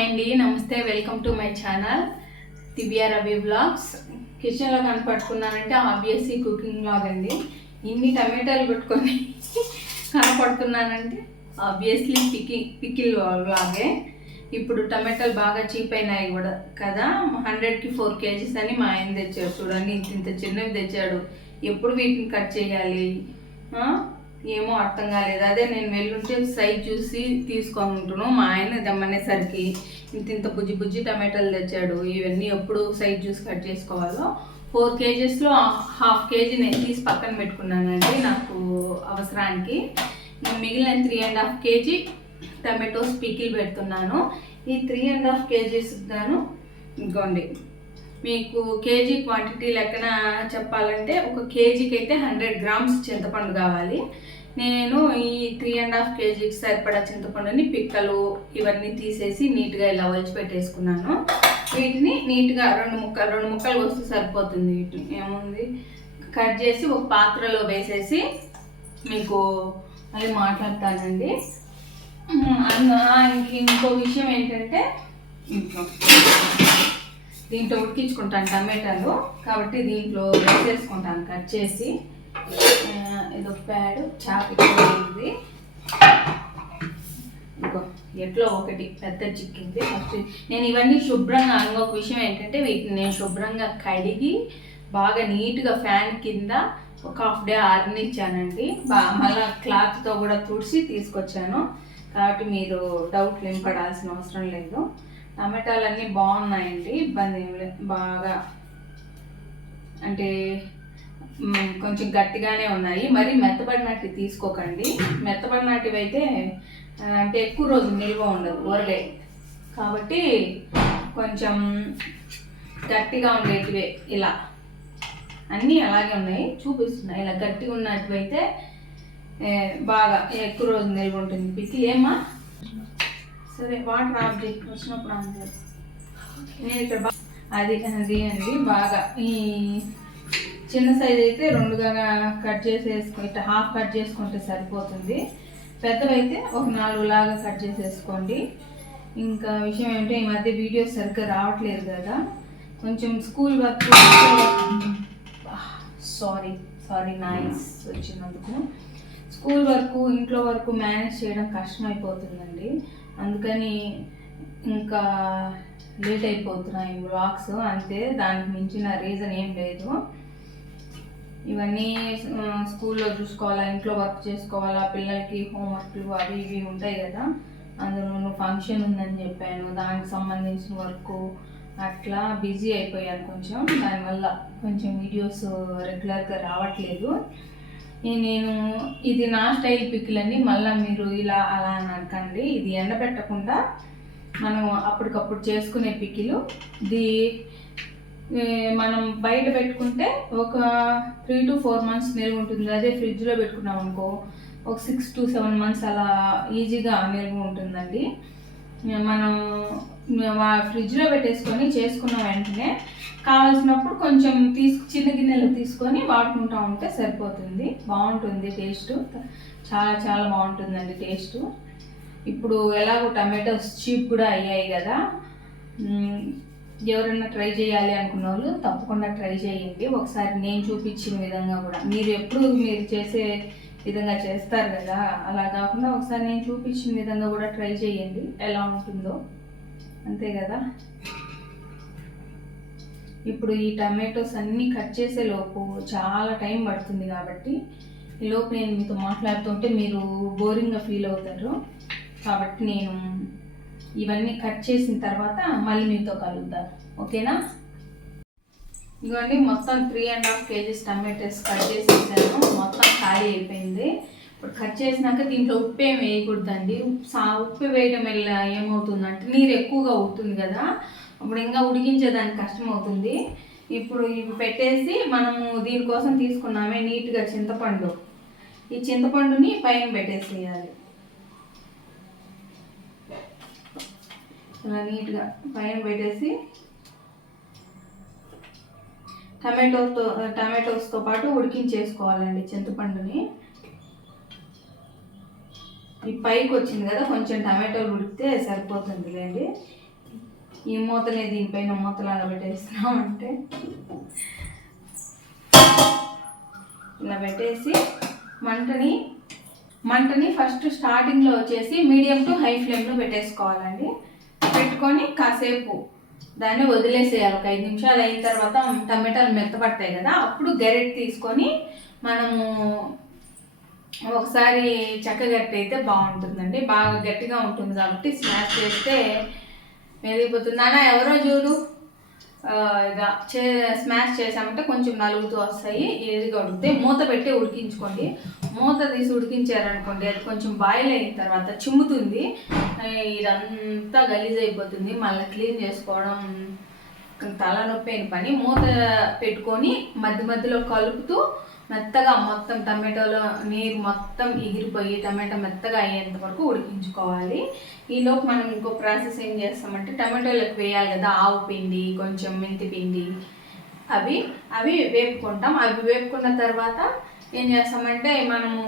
Hi అండి, నమస్తే. Welcome to my channel Divya Ravi vlogs. కిచెన్లో కనపడుతున్నానంటే ఆబ్వియస్లీ కుకింగ్ వ్లాగ్ అండి. ఇన్ని టమాటాలు పెట్టుకొని కనపడుతున్నానంటే ఆబ్వియస్లీ పికిల్ వ్లాగే. ఇప్పుడు టమాటాలు బాగా చీప్ అయినాయి కూడా కదా. 100కి 4 kgs అని మా ఆయన తెచ్చాడు. చూడండి, ఇంత చిన్నవి తెచ్చాడు. ఎప్పుడు వీటిని కట్ చేయాలి ఏమో అర్థం కాలేదు. అదే నేను వెళ్ళుంటే సైజ్ చూసి తీసుకుంటున్నాను. మా ఆయన దమ్మనేసరికి ఇంత బుజ్జి టమాటాలు తెచ్చాడు. ఇవన్నీ ఎప్పుడు సైజ్ చూసి కట్ చేసుకోవాలో 4 kgsలో 1/2 kg నేను తీసి పక్కన పెట్టుకున్నానండి నాకు అవసరానికి. మిగిలిన 3.5 kg టమాటోస్ పికిల్ పెడుతున్నాను. ఈ 3.5 kgs గాను ఇంకోండి, మీకు కేజీ క్వాంటిటీ లెక్కన చెప్పాలంటే ఒక కేజీకి అయితే 100 grams చింతపండు కావాలి. నేను ఈ 3.5 kgs సరిపడా చింతపండుని పిక్కలు ఇవన్నీ తీసేసి నీట్గా ఇలా ఒలిచి పెట్టేసుకున్నాను. వీటిని నీట్గా రెండు ముక్కలు వస్తే సరిపోతుంది. వీటిని ఏముంది కట్ చేసి ఒక పాత్రలో వేసేసి మీకు మళ్ళీ మాట్లాడతానండి. ఇంకో విషయం ఏంటంటే దీంట్లో ఉడికించుకుంటాను టమాటాలు కాబట్టి దీంట్లో వేసేసుకుంటాను కట్ చేసి. ఏదో ప్యాడ్ చాపింది ఇంకో ఎట్లో ఒకటి పెద్ద చిక్కింది. ఫస్ట్ నేను ఇవన్నీ శుభ్రంగా, ఇంకొక విషయం ఏంటంటే వీటిని నేను శుభ్రంగా కడిగి బాగా నీట్గా ఫ్యాన్ కింద ఒక 1/2 day ఆరనిచ్చానండి. మళ్ళీ క్లాత్తో కూడా తుడిచి తీసుకొచ్చాను కాబట్టి మీరు డౌట్లు ఏం పడాల్సిన అవసరం లేదు. టమాటాలన్నీ బాగున్నాయండి, ఇబ్బంది ఏం లేదు. బాగా అంటే కొంచెం గట్టిగానే ఉన్నాయి. మరి మెత్తబడినట్టు తీసుకోకండి. మెత్తబడినట్టువి అయితే అంటే ఎక్కువ రోజు నిల్వ ఉండదు ఊరగాయ కాబట్టి కొంచెం గట్టిగా ఉండేటివే. ఇలా అన్నీ అలాగే ఉన్నాయి చూపిస్తున్నాయి. ఇలా గట్టిగా ఉన్నట్టు అయితే బాగా ఎక్కువ రోజు నిల్వ ఉంటుంది. పిక్కి ఏమా సరే వాటర్ ఆఫ్ చేసి వచ్చినప్పుడు అంతే. నేను ఇక్కడ అది అండి బాగా ఈ చిన్న సైజ్ అయితే 2గా కట్ చేసేసుకొని ఇట్లా 1/2 కట్ చేసుకుంటే సరిపోతుంది. పెద్దవైతే ఒక 4 లాగా కట్ చేసేసుకోండి. ఇంకా విషయం ఏంటంటే ఈ మధ్య వీడియోస్ సరిగ్గా రావట్లేదు కదా, కొంచెం స్కూల్ వర్క్ సారీ నాయిస్ వచ్చినందుకు. స్కూల్ వర్క్ ఇంట్లో వర్క్ మేనేజ్ చేయడం కష్టమైపోతుందండి. అందుకని ఇంకా లేట్ అయిపోతున్నాయి వ్లాగ్స్ అంతే. దానికి మించిన రీజన్ ఏం లేదు. ఇవన్నీ స్కూల్లో చూసుకోవాలా, ఇంట్లో వర్క్ చేసుకోవాలా, పిల్లలకి హోంవర్క్లు అవి ఇవి ఉంటాయి కదా. అందులో ఫంక్షన్ ఉందని చెప్పాను, దానికి సంబంధించిన వర్క్ అట్లా బిజీ అయిపోయాను కొంచెం. దానివల్ల కొంచెం వీడియోస్ రెగ్యులర్గా రావట్లేదు. నేను ఇది నా స్టైల్ పికిల్ అండి. మళ్ళీ మీరు ఇలా అలా అని అనకండి. ఇది ఎండబెట్టకుండా మనం అప్పటికప్పుడు చేసుకునే పికిలు. ఇది మనం బయట పెట్టుకుంటే ఒక 3 to 4 months నిల్వ ఉంటుంది. అదే ఫ్రిడ్జ్లో పెట్టుకున్నాం అనుకో ఒక 6 to 7 months అలా ఈజీగా నిల్వ ఉంటుందండి. మనం ఫ్రిడ్జ్లో పెట్టేసుకొని చేసుకున్న వెంటనే కావాల్సినప్పుడు కొంచెం చిన్న గిన్నెలు తీసుకొని వాడుకుంటూ ఉంటే సరిపోతుంది. బాగుంటుంది టేస్ట్, చాలా చాలా బాగుంటుందండి టేస్ట్. ఇప్పుడు ఎలాగో టమాటోస్ చీప్ కూడా అయ్యాయి కదా, ఎవరైనా ట్రై చేయాలి అనుకున్న వాళ్ళు తప్పకుండా ట్రై చేయండి. ఒకసారి నేను చూపించిన విధంగా కూడా మీరు ఎప్పుడు మీరు చేసే విధంగా చేస్తారు కదా, అలా కాకుండా ఒకసారి నేను చూపించిన విధంగా కూడా ట్రై చేయండి ఎలా ఉంటుందో, అంతే కదా. ఇప్పుడు ఈ టమాటోస్ అన్నీ కట్ చేసే లోపు చాలా టైం పడుతుంది కాబట్టి ఈ లోపు నేను మీతో మాట్లాడుతుంటే మీరు బోరింగ్గా ఫీల్ అవుతారు. కాబట్టి నేను ఇవన్నీ కట్ చేసిన తర్వాత మళ్ళీ మీతో కలుద్దాం, ఓకేనా. ఇదిగోండి మొత్తం 3.5 kgs టమాటోస్ కట్ చేసేసాను. మొత్తం ఖాళీ అయిపోయింది. ఇప్పుడు కట్ చేసినాక దీంట్లో ఉప్పు ఏమి వేయకూడదండి. ఉప్పు వేయడం వల్ల ఏమవుతుందంటే నీరు ఎక్కువగా అవుతుంది కదా, అప్పుడు ఇంకా ఉడికించేదానికి కష్టం అవుతుంది. ఇప్పుడు ఇవి పెట్టేసి మనము దీనికోసం తీసుకున్నామే నీట్గా చింతపండు, ఈ చింతపండుని పైన పెట్టేసేయాలి. ఇలా నీట్గా పైన పెట్టేసి టమాటోస్తో పాటు ఉడికించేసుకోవాలండి చింతపండుని. ఈ పైకి వచ్చింది కదా, కొంచెం టమాటోలు ఉడికితే సరిపోతుంది లేండి. ఈ మూతలే దీనిపైన మూతలాగా పెట్టేస్తున్నామంటే ఇలా పెట్టేసి మంటని ఫస్ట్ స్టార్టింగ్లో వచ్చేసి మీడియం టు హై ఫ్లేమ్లో పెట్టేసుకోవాలండి. పెట్టుకొని కాసేపు దాన్ని వదిలేసేయాలి. ఒక 5 నిమిషాలు అయిన తర్వాత టమాటాలు మెత్తపడతాయి కదా, అప్పుడు గరిటె తీసుకొని మనము ఒకసారి చెక్కగట్టి అయితే బాగుంటుందండి. బాగా గట్టిగా ఉంటుంది కాబట్టి స్మాష్ చేస్తే మెరిగిపోతుంది. నాన్న ఎవరో చూడు, ఇక స్మాష్ చేసామంటే కొంచెం నలుగుతూ వస్తాయి, ఏదిగా ఉడికితే మూత పెట్టి ఉడికించుకోండి. మూత తీసి ఉడికించారనుకోండి అది కొంచెం బాయిల్ అయిన తర్వాత చిమ్ముతుంది, ఇదంతా గలీజ్ అయిపోతుంది. మళ్ళీ క్లీన్ చేసుకోవడం తలనొప్పి అయిన పని. మూత పెట్టుకొని మధ్య మధ్యలో కలుపుతూ మెత్తగా మొత్తం టమాటోలో నీరు మొత్తం ఎగిరిపోయి టమాటా మెత్తగా అయ్యేంత వరకు ఉడికించుకోవాలి. ఈలోపు మనం ఇంకో ప్రాసెస్ ఏం చేస్తామంటే టమాటోలకు వేయాలి కదా, ఆవు పిండి కొంచెం మెంతి పిండి అవి వేపుకుంటాం. అవి వేపుకున్న తర్వాత ఏం చేస్తామంటే మనము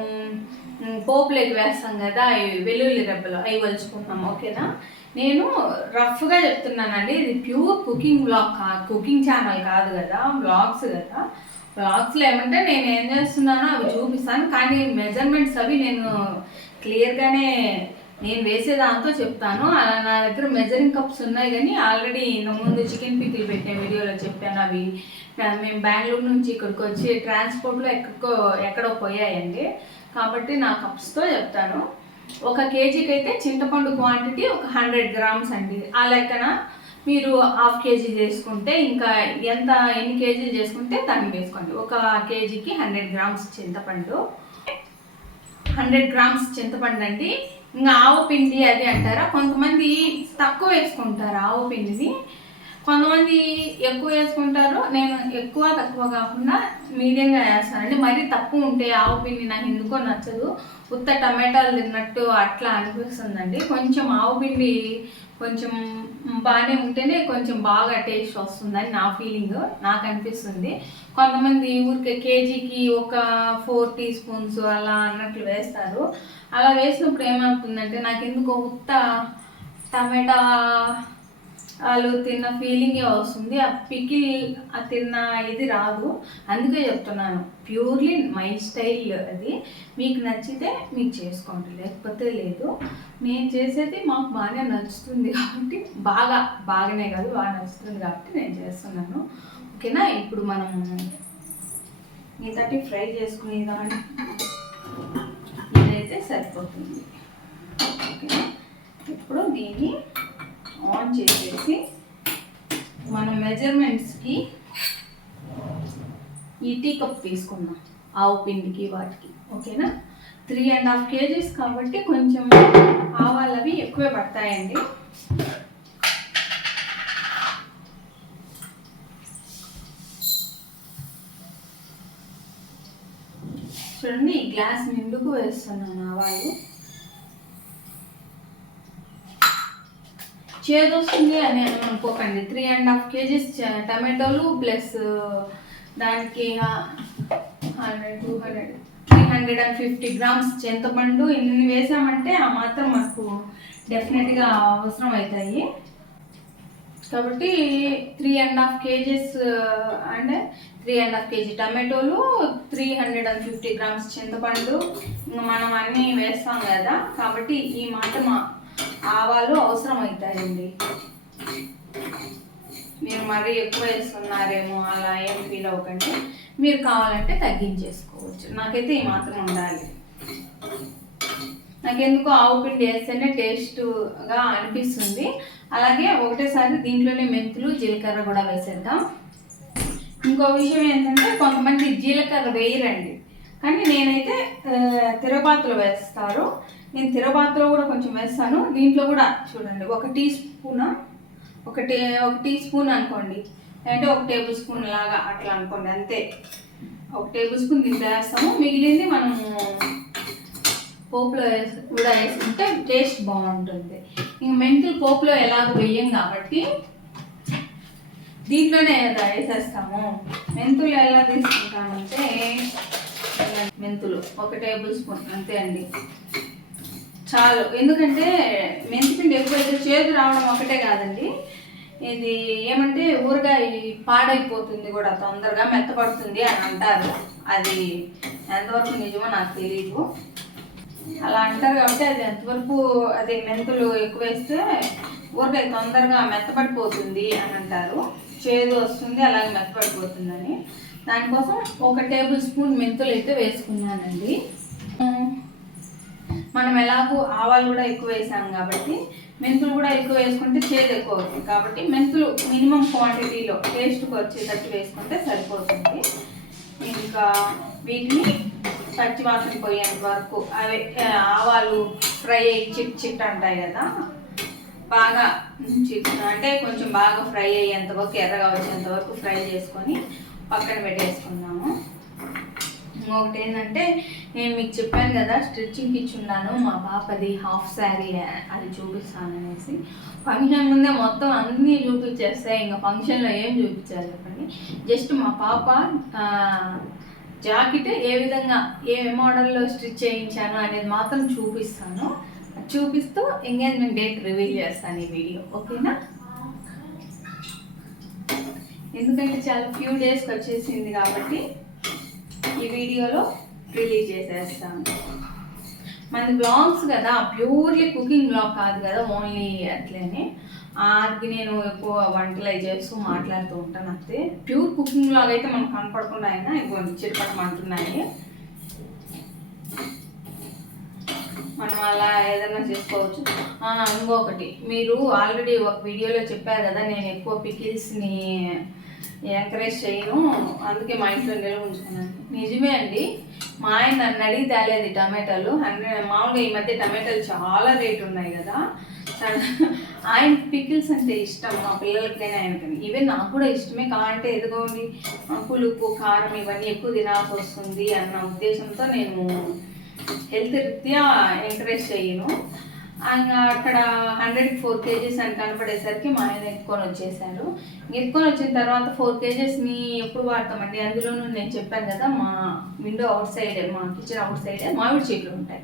పోపులోకి వేస్తాం కదా, వెల్లుల్లి రెబ్బలు అవి వలుచుకుంటాం. ఓకేనా, నేను రఫ్గా చెప్తున్నానండి. ఇది pure cooking blog, cooking channel కాదు కదా, బ్లాగ్స్ కదా. బ్లాగ్స్లో ఏమంటే నేను ఏం చేస్తున్నానో అవి చూపిస్తాను, కానీ మెజర్మెంట్స్ అవి నేను క్లియర్గానే నేను వేసే దాంతో చెప్తాను. అలా నా దగ్గర మెజరింగ్ కప్స్ ఉన్నాయి, కానీ ఆల్రెడీ ముందు చికెన్ పికిల్ పెట్టే వీడియోలో చెప్పాను. అవి మేము బెంగళూరు నుంచి ఇక్కడికి వచ్చి ట్రాన్స్పోర్ట్లో ఎక్కడో పోయాయండి, కాబట్టి నా కప్స్తో చెప్తాను. 1 కేజీకి అయితే చింతపండు క్వాంటిటీ ఒక 100 గ్రామ్స్ అండి. ఆ లెక్కన మీరు 1/2 కేజీ చేసుకుంటే ఇంకా ఎన్ని కేజీలు చేసుకుంటే దాన్ని వేసుకోండి. 1 కేజీకి 100 గ్రామ్స్ చింతపండు, 100 గ్రామ్స్ చింతపండు అండి. ఇంకా ఆవు పిండి అది అంటారా, కొంతమంది తక్కువ వేసుకుంటారు ఆవు పిండిని, కొంతమంది ఎక్కువ వేసుకుంటారు. నేను ఎక్కువ తక్కువ కాకుండా మీడియంగా వేస్తానండి. మరీ తక్కువ ఉంటే ఆవు పిండి నాకు ఎందుకో నచ్చదు, ఉత్త టమాటాలు తిన్నట్టు అట్లా అనిపిస్తుందండి. కొంచెం ఆవు పిండి కొంచెం బాగానే ఉంటేనే కొంచెం బాగా టేస్ట్ వస్తుందని నా ఫీలింగ్, నాకు అనిపిస్తుంది. కొంతమంది ఊరికే కేజీకి ఒక 4 టీ స్పూన్స్ అలా అన్నట్లు వేస్తారు. అలా వేసినప్పుడు ఏమవుతుందంటే నాకు ఎందుకో ఉత్త టమాటా వాళ్ళు తిన్న ఫీలింగే వస్తుంది, ఆ పికిల్ తిన్న ఇది రాదు. అందుకే చెప్తున్నాను, ప్యూర్లీ మై స్టైల్ అది. మీకు నచ్చితే మీకు చేసుకోండి, లేకపోతే లేదు. నేను చేసేది మాకు బాగానే నచ్చుతుంది కాబట్టి, బాగానే కాదు బాగా నచ్చుతుంది కాబట్టి నేను చేస్తున్నాను. ఓకేనా, ఇప్పుడు మనం మిగతాటి ఫ్రై చేసుకునేదాన్ని ఇదైతే సరిపోతుంది. ఓకేనా, ఇప్పుడు దీన్ని ఆన్ చేసేసి మనం మెజర్మెంట్స్కి ఈ టీ కప్ తీసుకుందాం ఆవు పిండికి వాటికి. ఓకేనా, 3.5 కేజీస్ కాబట్టి కొంచెం ఆవాలు అవి ఎక్కువే పడతాయండి. చూడండి, ఈ గ్లాస్ నిండుకు వేస్తున్నాను ఆవాలు. చేదొస్తుంది అని అనుకోకండి. 3.5 కేజీస్ టమాటోలు ప్లస్ దానికి 350 గ్రామ్స్ చింతపండు ఇన్ని వేసామంటే ఆ మాత్రం మనకు డెఫినెట్గా అవసరం అవుతాయి. కాబట్టి 3.5 కేజీస్ అంటే 3.5 కేజీ టమాటోలు, 350 గ్రామ్స్ చింతపండు, ఇంకా మనం అన్నీ వేస్తాం కదా, కాబట్టి ఈ మాత్రం ఆవాలు అవసరం అవుతాయండి. మీరు మరీ ఎక్కువ వేస్తున్నారేమో అలా ఏం ఫీల్ అవ్వకండి, మీరు కావాలంటే తగ్గించేసుకోవచ్చు. నాకైతే ఈ మాత్రం ఉండాలి. నాకెందుకు ఆవు పిండి వేస్తేనే టేస్ట్గా అనిపిస్తుంది. అలాగే ఒకటేసారి దీంట్లోనే మెంతులు జీలకర్ర కూడా వేసేద్దాం. ఇంకో విషయం ఏంటంటే కొంతమంది జీలకర్ర వేయరండి, కానీ నేనైతే తిరగబాతులు వేస్తారు. నేను తిరగబాతులో కూడా కొంచెం వేస్తాను. దీంట్లో కూడా చూడండి, 1 టీ స్పూన్, ఒక టీ స్పూన్ అనుకోండి, అంటే 1 టేబుల్ స్పూన్ లాగా అట్లా అనుకోండి, అంతే. 1 టేబుల్ స్పూన్ దీంట్లో వేస్తాము, మిగిలింది మనము పోపులో కూడా వేసుకుంటే టేస్ట్ బాగుంటుంది. ఇంక మెంతులు పోపులో ఎలాగో వేయం కాబట్టి దీంట్లోనే వేసేస్తాము. మెంతులు ఎలా తీసుకుంటామంటే మెంతులు 1 టేబుల్ స్పూన్ అంతే అండి, చాలు. ఎందుకంటే మెంతిపిండి ఎక్కువ అయితే చేదు రావడం ఒకటే కాదండి, ఇది ఏమంటే ఊరగాయ పాడైపోతుంది కూడా, తొందరగా మెత్తపడుతుంది అని అంటారు. అది ఎంతవరకు నిజమో నాకు తెలియదు. అలా అంటారు కాబట్టి అది ఎంతవరకు, అది మెంతులు ఎక్కువ వేస్తే ఊరగాయ తొందరగా మెత్తపడిపోతుంది అని అంటారు. చేదు వస్తుంది, అలాగే మెత్తపడిపోతుందని. దానికోసం 1 టేబుల్ స్పూన్ మెంతులు అయితే వేసుకున్నానండి. మనం ఎలాగో ఆవాలు కూడా ఎక్కువ వేసాం కాబట్టి మెంతులు కూడా ఎక్కువ వేసుకుంటే చేదు ఎక్కువ అవుతుంది. కాబట్టి మెంతులు మినిమం క్వాంటిటీలో టేస్ట్కి వచ్చేటట్టు వేసుకుంటే సరిపోతుంది. ఇంకా వీటిని పచ్చివాసన పోయేంత వరకు, అవి ఆవాలు ఫ్రై అయ్యి చిట్ చిట్ అంటాయి కదా, బాగా అంటే కొంచెం బాగా ఫ్రై అయ్యేంత వరకు, ఎర్రగా వచ్చేంత వరకు ఫ్రై చేసుకొని పక్కన పెట్టేసుకున్నాము. ఇంకొకటి ఏంటంటే, నేను మీకు చెప్పాను కదా స్టిచ్చింగ్కి ఇచ్చున్నాను మా పాపది హాఫ్ శారీ, అది చూపిస్తాను అనేసి. ఫంక్షన్ ముందే మొత్తం అన్నీ చూపించేస్తే ఇంకా ఫంక్షన్లో ఏం చూపించాలి చెప్పండి. జస్ట్ మా పాప జాకెట్ ఏ విధంగా ఏ మోడల్లో స్టిచ్ చేయించాను అనేది మాత్రం చూపిస్తాను. చూపిస్తూ ఎంగేజ్మెంట్ డేట్ రివీల్ చేస్తాను ఈ వీడియో, ఓకేనా? ఎందుకంటే చాలా ఫ్యూ డేస్కి వచ్చేసింది కాబట్టి ఈ వీడియోలో రిలీజ్ చేసేస్తాను. మనది బ్లాగ్స్ కదా, ప్యూర్లీ కుకింగ్ బ్లాగ్ కాదు కదా, ఓన్లీ అట్లనే. అది నేను ఎక్కువ వంటలు అవి చేస్తూ మాట్లాడుతూ ఉంటాను అంతే. ప్యూర్ కుకింగ్ బ్లాగ్ అయితే మనకు కనపడకుండా అయినా ఇవ్వండి చిరుపటమంటున్నాయి. మనం అలా ఏదైనా చేసుకోవచ్చు. ఇంకొకటి, మీరు ఆల్రెడీ ఒక వీడియోలో చెప్పారు కదా, నేను ఎక్కువ పికిల్స్ని ఎంకరేజ్ చేయను, అందుకే మా ఇంట్లో నిల్వ ఉంచుకున్నాను. నిజమే అండి, మా ఆయన నన్ను అడిగి తేలేదు టమాటాలు. మామూలుగా ఈ మధ్య టమాటాలు చాలా రేటు ఉన్నాయి కదా, ఆయన పికిల్స్ అంటే ఇష్టం, మా పిల్లలకైనా ఆయనకని. ఈవెన్ నాకు కూడా ఇష్టమే. కావాలంటే ఎదుగోండి పులుపు కారం ఇవన్నీ ఎక్కువ తినాల్సి వస్తుంది అన్న ఉద్దేశంతో నేను హెల్త్ రీత్యా ఎంకరేజ్ చేయను. అక్కడ 100కి 4 kgs అని కనపడేసరికి మా ఆయన ఎత్తుకొని వచ్చేసారు. ఎత్తుకొని వచ్చిన తర్వాత 4 kgsని ఎప్పుడు వాడతామండి? అందులోనూ నేను చెప్పాను కదా, మా విండో అవుట్ సైడ్, మా కిచెన్ అవుట్ సైడ్ మామిడి చెట్లు ఉంటాయి.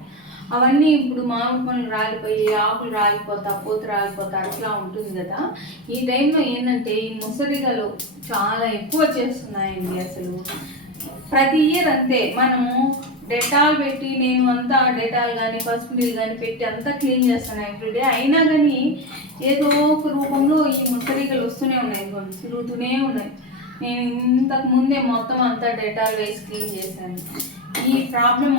అవన్నీ ఇప్పుడు మామిడి పనులు రాలిపోయి, ఆకులు రాలిపోతా, పూత రాలిపోతా అట్లా ఉంటుంది కదా. ఈ టైంలో ఏంటంటే ఈ ముసరిగలు చాలా ఎక్కువ చేస్తున్నాయండి. అసలు ప్రతి ఇయర్ అంతే, మనము డెటాల్ పెట్టి, నేను అంతా డెటాల్ కానీ పసుపు నీళ్ళు కానీ పెట్టి అంతా క్లీన్ చేస్తాను ఎవ్రీడే. అయినా కానీ ఏదో ఒక రూపంలో ఈ ముసరిగలు వస్తూనే ఉన్నాయి, తిరుగుతూనే ఉన్నాయి. నేను ఇంతకు ముందే మొత్తం అంతా డెటాల్ వేసి క్లీన్ చేశాను. ఈ ప్రాబ్లం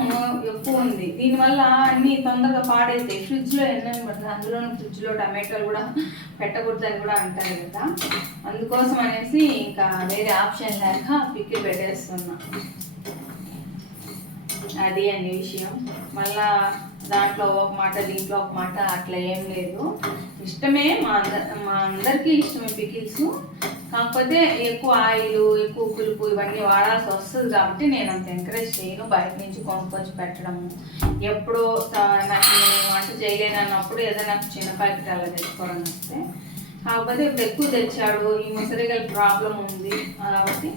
ఎక్కువ ఉంది. దీనివల్ల అన్నీ తొందరగా పాడైతాయి. ఫ్రిడ్జ్లో ఎన్నని పడుతుంది, అందులోనూ ఫ్రిడ్జ్లో టమాటాలు కూడా పెట్టకూడదని కూడా అంటారు కదా. అందుకోసం అనేసి ఇంకా వేరే ఆప్షన్ లేక పిక్కి పెట్టేస్తున్నా. అది అండి విషయం. మళ్ళా దాంట్లో ఒక మాట, దీంట్లో ఒక మాట అట్లా ఏం లేదు. ఇష్టమే, మా అందరికీ ఇష్టమే పికిల్స్. కాకపోతే ఎక్కువ ఆయిల్, ఎక్కువ పులుపు ఇవన్నీ వాడాల్సి వస్తుంది కాబట్టి నేను అంత ఎంకరేజ్ చేయను. బయట నుంచి కొనుక్కొచ్చి పెట్టడము, ఎప్పుడో నాకు నేను వంట చేయలేనన్నప్పుడు ఏదో నాకు చిన్న ప్యాకెట్ అలా తెచ్చుకోవడం వస్తే. కాకపోతే ఇప్పుడు ఎక్కువ తెచ్చాడు, ఈ ముసరిగల ప్రాబ్లం ఉంది కాబట్టి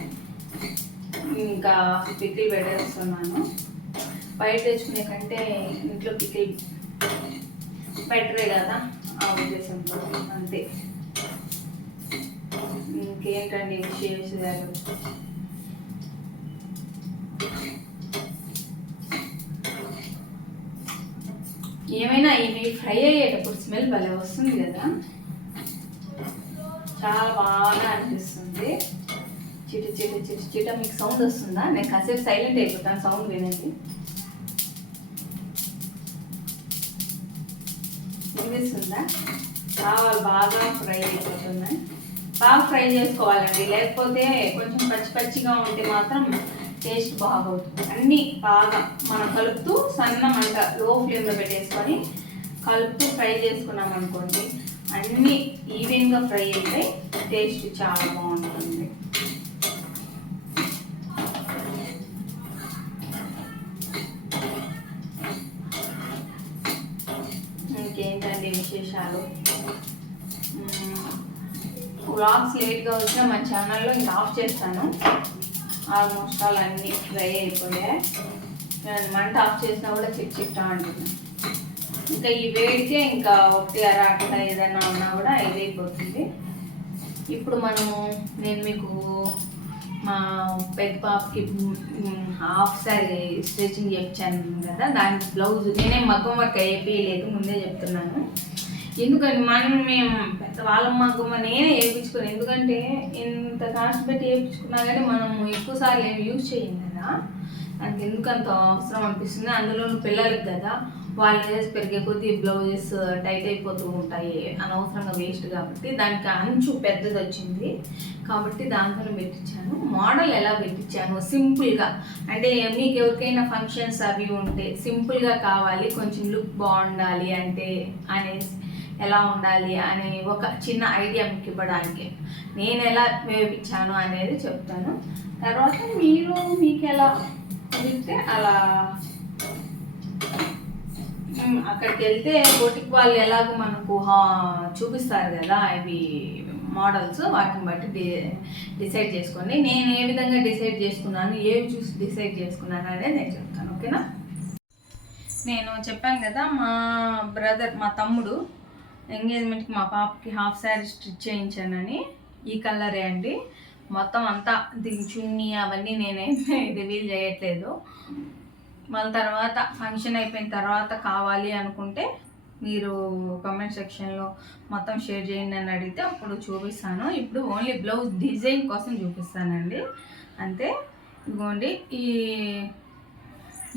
ఇంకా పికిల్ పెట్టేస్తున్నాను. బయట తెచ్చుకునే కంటే ఇంట్లో పికిల్ బెటరే కదా ఆ ఉద్దేశంతో, అంతే. ఇంకేంటండి విశేషాలు? ఏమైనా ఇవి ఫ్రై అయ్యేటప్పుడు స్మెల్ భలే వస్తుంది కదా, చాలా బాగా అనిపిస్తుంది. చిట చిట చిట చిట. మీకు సౌండ్ వస్తుందా? నేను కాసేపు సైలెంట్ అయిపోతాను, సౌండ్ వినండి. వినిపిస్తుందా? చాలా బాగా ఫ్రై అయిపోతున్నాయి. బాగా ఫ్రై చేసుకోవాలండి, లేకపోతే కొంచెం పచ్చి పచ్చిగా ఉంటే మాత్రం టేస్ట్ బాగవుతుంది. అన్నీ బాగా మనం కలుపుతూ సన్న మంట లో ఫ్లేమ్లో పెట్టేసుకొని కలుపుతూ ఫ్రై చేసుకున్నాం అనుకోండి, అన్నీ ఈవెన్గా ఫ్రై అయితే టేస్ట్ చాలా బాగుంటుంది. ఇంకేంటండి విశేషాలు? వ్లాగ్స్ లేట్గా వచ్చినా మన ఛానల్లో ఇంకా ఆఫ్ చేస్తాను. ఆల్మోస్ట్ ఆల్ అన్నీ ఫ్రై అయిపోయాయి. నేను మంట ఆఫ్ చేసినా కూడా చిట్టా అంటున్నాను. ఇంకా ఈ వేడికే ఇంకా 1 అర అట్లా ఏదైనా ఉన్నా కూడా ఇదైపోతుంది. ఇప్పుడు నేను మీకు మా పెద్ద పాపకి హాఫ్ సారీ స్టిచ్చింగ్ చేయించాను కదా, దానికి బ్లౌజ్ నేనే మగ్గం వర్క్ వేయలేదు, ముందే చెప్తున్నాను. ఎందుకంటే మేము పెద్ద వాళ్ళ మగ్గం నేనే వేయించుకోను, ఎందుకంటే ఇంత కాస్ట్ పెట్టి వేయించుకున్నా కానీ మనం ఎక్కువసార్లు ఏమి యూజ్ చేయం కదా, దానికి ఎందుకంత అవసరం అనిపిస్తుంది. అందులో పిల్లలకి కదా, వాళ్ళు ఏజ్ పెరిగే కొద్దీ బ్లౌజెస్ టైట్ అయిపోతూ ఉంటాయి అనవసరంగా వేస్ట్, కాబట్టి దానికి అంచు పెద్దది వచ్చింది కాబట్టి దాంతో పెట్టించాను. మోడల్ ఎలా పెట్టించాను సింపుల్గా, అంటే మీకు ఎవరికైనా ఫంక్షన్స్ అవి ఉంటే సింపుల్గా కావాలి, కొంచెం లుక్ బాగుండాలి అంటే అనేసి ఎలా ఉండాలి అనే ఒక చిన్న ఐడియా మీకు ఇవ్వడానికి నేను ఎలా వేపించాను అనేది చెప్తాను. తర్వాత మీకు ఎలా కుదిరితే అలా అక్కడికి వెళ్తే బొటిక్ వాళ్ళు ఎలాగో మనకు చూపిస్తారు కదా ఇవి మోడల్స్, వాటిని బట్టి డిసైడ్ చేసుకోండి. నేను ఏ విధంగా డిసైడ్ చేసుకున్నాను, ఏవి చూసి డిసైడ్ చేసుకున్నాను అనేది నేను చెప్తాను, ఓకేనా. నేను చెప్పాను కదా, మా తమ్ముడు ఎంగేజ్మెంట్కి మా పాపకి హాఫ్ శారీ స్టిచ్ చేయించానని. ఈ కలరే అండి, మొత్తం అంతా దీని చున్నీ అవన్నీ నేనేమి రివీల్ చేయట్లేదు. మళ్ళీ తర్వాత ఫంక్షన్ అయిపోయిన తర్వాత కావాలి అనుకుంటే మీరు కామెంట్ సెక్షన్లో మొత్తం షేర్ చేయండి అని అడిగితే అప్పుడు చూపిస్తాను. ఇప్పుడు ఓన్లీ బ్లౌజ్ డిజైన్ కోసం చూపిస్తానండి అంతే. ఇదిగోండి,